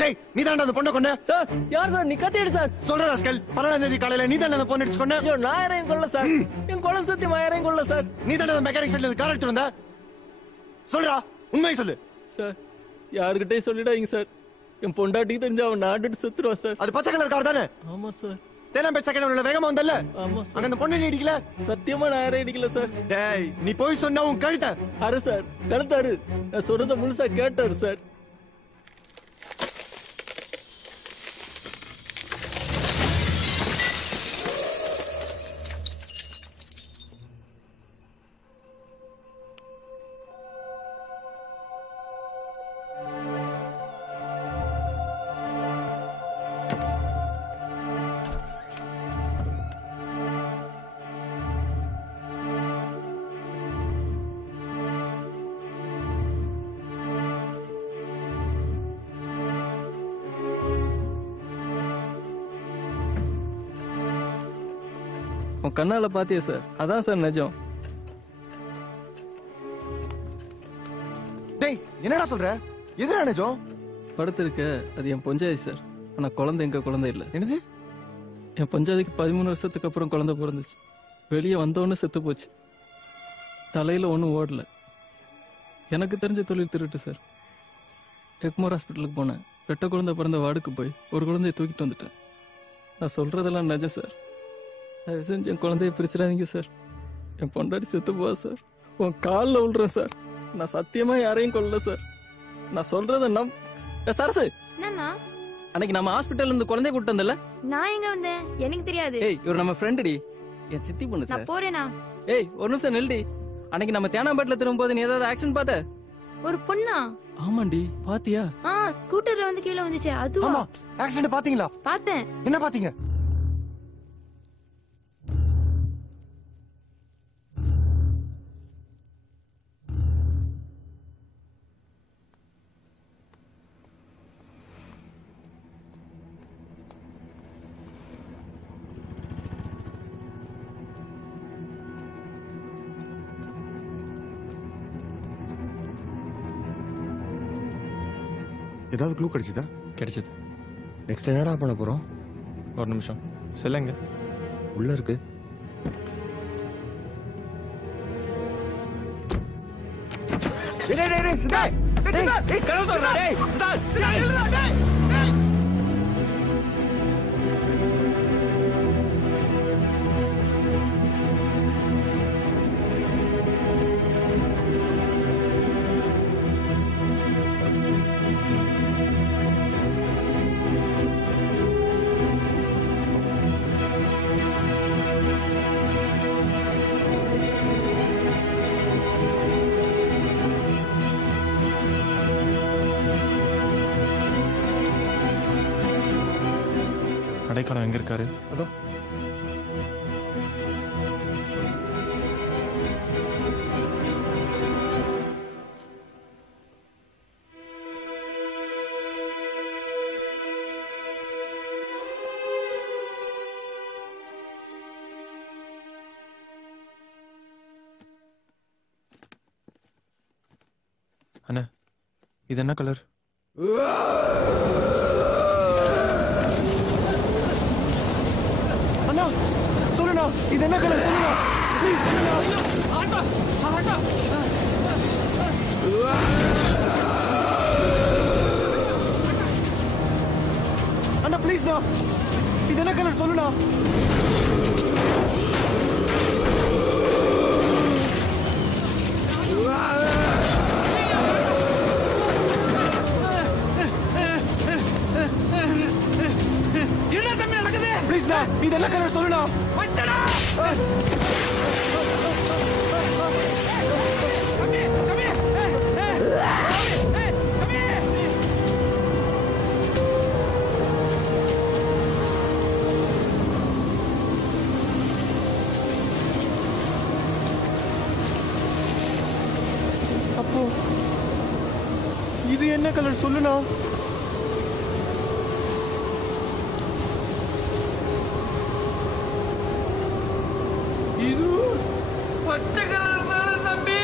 டேய் நீ தான்டா அந்த பொண்ணை கொன்ன? சார் யார் சார்? நீ கத்தி எடு சார். சொல்ற ராஸ்கல். 12ஆம் தேதி காலையில நீ தான்டா அந்த பொண்ணை அடிச்சு கொன்ன? ஐயோ நான் யாரையும் கொல்ல சார். என் கொலை சத்தியமா யாரையும் கொல்ல சார். நீ தான்டா அந்த மெக்கானிக் ஷெட்ல கார் எடுத்து வந்த? சொல்றா, உண்மையை சொல்லு. சார் யாருக்கிட்டே சொல்லிடாதீங்க சார். என் பொண்டாட்டிக்கு தெரிஞ்சா அவன் நாட்டுட்டு செத்துருவா சார். அது பச்சை கலர் கார் தானே? ஆமா சார். தேனாம்பேட் செகண்ட் உள்ள வேகமா வந்தல்ல? ஆமா சார். அங்க அந்த பொண்ணை நீ அடிக்கல? சத்தியமா நான் யாரையும் அடிக்கல சார். டேய் நீ போய் சொன்னா உன் கழுத்த அரு சார் கழுத்தாரு. நான் சொல்றத முழுசா கேட்டாரு சார். உன் கண்ணால பாத்தியா சார்? அதான் சார் நிஜம். டேய் என்னடா சொல்ற? எதுடா நிஜம்? படுத்திருக்க அது என் பொஞ்சாதி சார். ஆனா குழந்தை எங்க குழந்தை இல்ல. என்னது? என் பஞ்சாதிக்கு 13 வருஷத்துக்கு அப்புறம் குழந்தை பிறந்துச்சு. வெளியே வந்தோன்னு செத்து போச்சு. தலையில ஒன்றும் ஓடல. எனக்கு தெரிஞ்ச தொழில் திருட்டு சார். எக்மோர் ஹாஸ்பிட்டலுக்கு போனேன். ரெட்டை குழந்தை பிறந்த வார்டுக்கு போய் ஒரு குழந்தைய தூக்கிட்டு வந்துட்டேன். நான் சொல்றதெல்லாம் நிஜம் சார். தயவு செஞ்சு என் குழந்தைய பிரிச்சிடாதீங்க சார். என் பொண்டாடி செத்து போவா சார். உன் காலில் விழுறேன் சார். நான் சத்தியமா யாரையும் கொல்லல சார். நான் சொல்றத சரசு என்னன்னா அன்னைக்கு நம்ம ஹாஸ்பிட்டல்ல இருந்து குழந்தைய கூட்டு வந்தல. நான் எங்க வந்தேன்? எனக்கு தெரியாது. ஏய் இவர் நம்ம ஃப்ரெண்டுடி. என் சித்தி பொண்ணு சார். நான் போறேனா? ஏய் ஒரு நிமிஷம் நில்லுடி. அன்னைக்கு நம்ம தேனாம்பேட்ல திரும்பும்போது நீ ஏதாவது ஆக்சிடென்ட் பார்த்த? ஒரு பொண்ணா? ஆமாண்டி. பாத்தியா? ஸ்கூட்டர்ல வந்து கீழே வந்துச்சு. அதுவா? ஆமா. ஆக்சிடென்ட் பாத்தீங்களா? பார்த்தேன். என்ன பாத்தீங்க? ஏதாவது க்ளூ கிடைச்சதா? கிடைச்சது. நெக்ஸ்ட் என்னடா பண்ண போறோம்? ஒரு நிமிஷம். சொல்லுங்க. உள்ள இருக்கு. அடைக்கலம் எங்க இருக்காரு? அதோ. அண்ணா இது என்ன கலர்? அண்ணா சொல்லுண்ணா, இது என்ன கலர்? சொல்லுண்ணா ப்ளீஸ். அண்ணா ப்ளீஸ்ண்ணா, இது என்ன கலர்? சொல்லுண்ணா. என்ன தம்பி நடக்குது? ப்ளீஸ்ண்ணா, இது என்ன கலர்? சொல்லுண்ணா. மச்சடா அப்போ இது என்ன கலர்? சொல்லுண்ணா. இது பச்சை கலர் தானே தம்பி?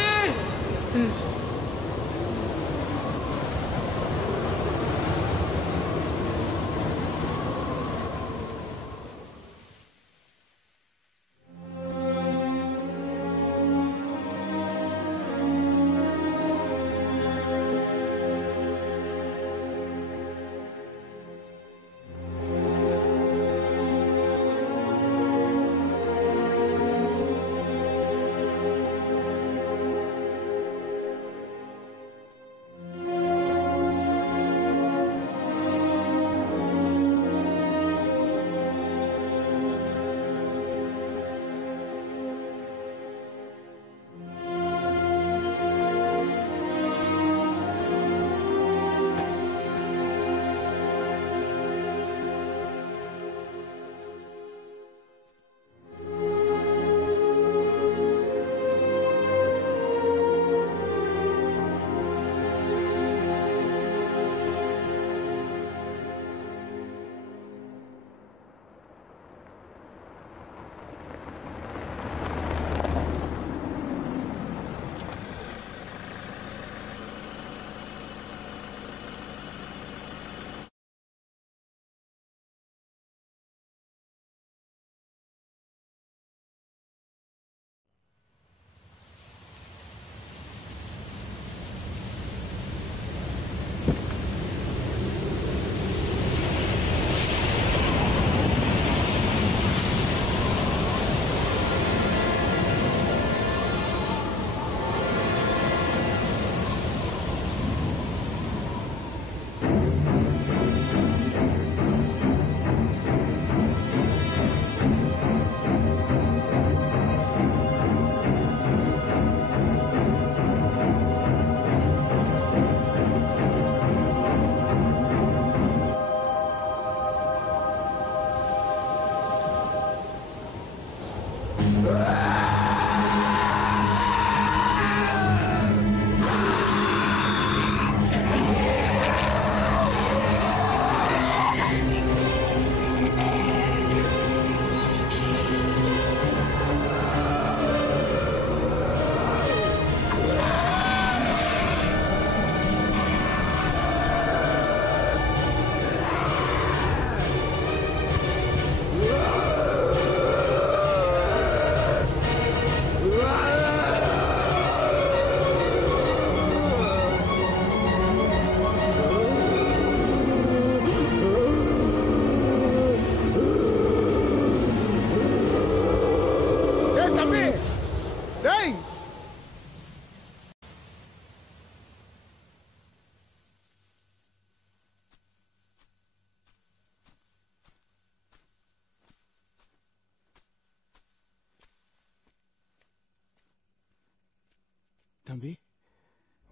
தம்பி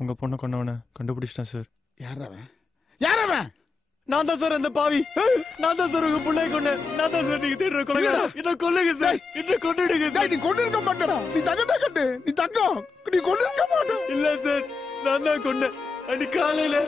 உங்க பொண்ணை கொண்டவனை கண்டுபிடிச்சிட்டேன் சார். யாரவன்? நான் தான் சார் அந்த பாவி. நான் தான் சார் உங்க பிள்ளைய கொண்டேன். நான் தான் சார் நீங்க தேடுற கொலைகாரன். இத கொல்லுங்க சார். இத கொன்னுடுங்க சார். நீ கொண்டு இருக்க மாட்டடா. நீ தங்கடா கட்டு. நீ தங்கம். நீ கொண்டு இருக்க மாட்ட. இல்ல சார், நான் தான் கொன்னேன். அடி காலையில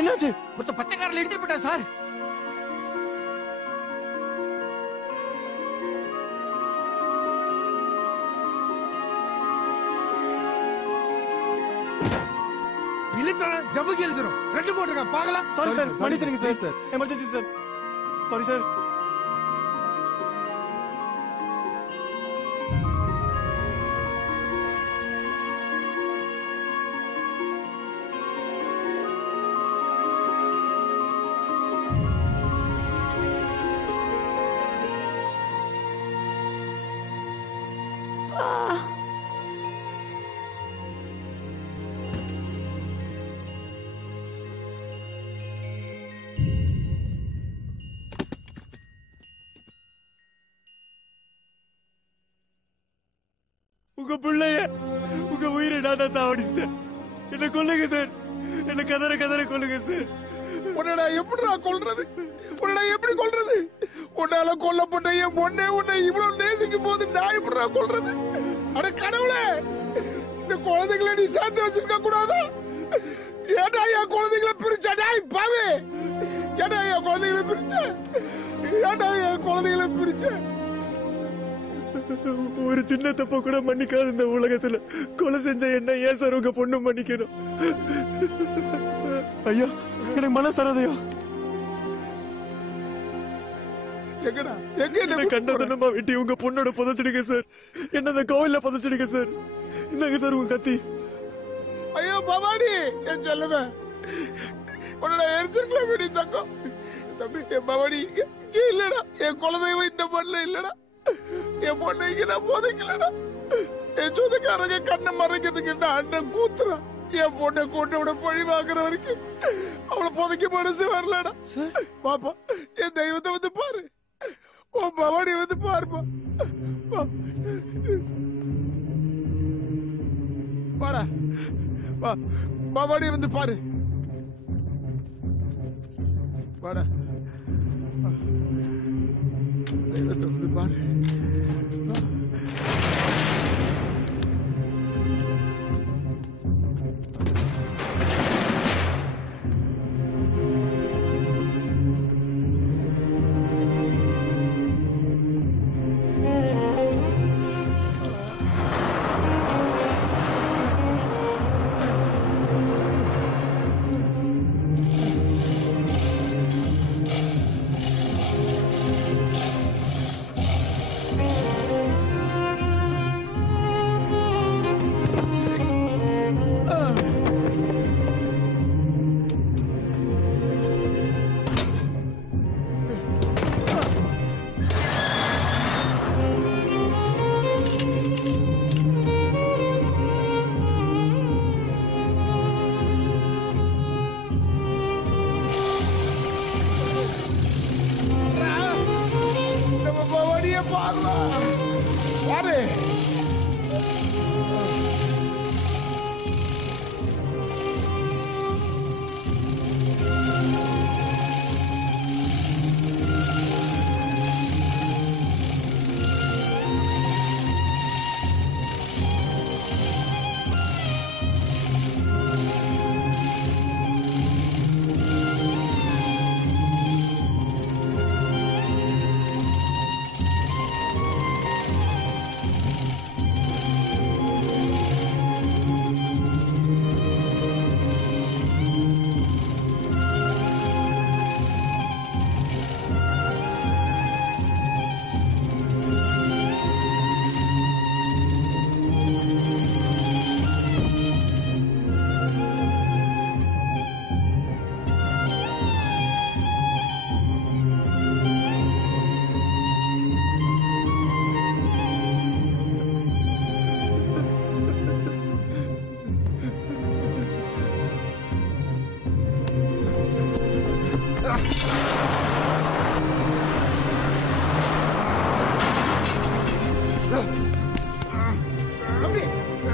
என்னாச்சு? ஒருத்த பச்சைக்காரில் எடுத்து போட்டா சார். இழுத்தன ஜவுகி எழுதுறோம். ரெண்டு போட்டுருங்க பார்க்கலாம். சாரி சார், மன்னிச்சிடுங்க sir. Emergency sir. Sorry sir. உங்க பிள்ளைய உங்க உயிரை நான் தான் சாவடிச்சிட்டேன். என்ன கொல்லுங்க சார். என்ன கதற கதற கொல்லுங்க சார். உன்னை எப்படிடா கொல்றது? உன்னை எப்படி கொல்றது? உன்னால கொல்லப்பட்ட என் பொண்ணே உன்னை இவ்வளவு நேசிக்கும் போது நான் எப்படிடா கொல்றது? அட கடவுளே, இந்த குழந்தைகளை நீ சேர்த்து வச்சிருக்க கூடாதா? ஏடா என் குழந்தைகளை பிரிச்ச? டாய் பாவே, ஏடா என் குழந்தைகளை பிரிச்ச? ஏடா என் குழந்தைகளை பிரிச்ச? ஒரு சின்ன தப்ப கூட மன்னிக்காத இந்த உலகத்துல கொலை செஞ்ச என்ன ஏன் சார் உங்க பொண்ணு மன்னிக்கணும்? ஐயா, எனக்கு மனசரதையா என்ன கண்டதனமா வெட்டி உங்க பொண்ணோட புதைச்சிடுங்க சார். என்ன அந்த கோவில்ல புதைச்சிடுங்க சார். இந்தாங்க சார் உங்க கத்தி. ஐயோ பவானி, என் செல்லவே, உன்னோட எரிச்சிருக்கலாம் வெடி தங்கம். தம்பி, என் பவானி இங்க இல்லடா. என் குலதெய்வம் இந்த மண்ணில் இல்லடா. என் பொண்ணு இங்க நான் போதைக்கலடா. என் சொந்தக்காரங்க கண்ணை மறைக்கிறதுக்கு அண்ணன் கூத்துறான். என் பொண்ணை கொண்டு விட பழி வாங்குற வரைக்கும் அவளை புதைக்க மனசு வரலடா. பாப்பா என் தெய்வத்தை வந்து பாரு, உன் பவானி வந்து பாருப்பா. வாடா வா, பவானி வந்து பாரு. வாடா தெய்வத்தை வந்து பாரு.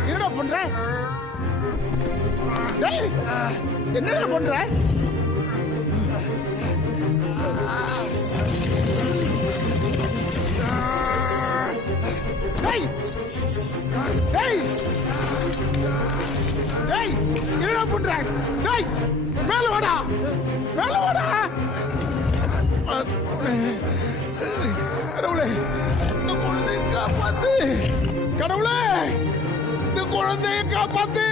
என்னடா பண்ற? என்னடா பண்ற? என்னடா பண்ற? மேல வாடா, மேல வாடா. கடவுளே, இந்த குழந்தையை காப்பாத்து. கடவுளே, இந்த குழந்தையை காப்பாத்து.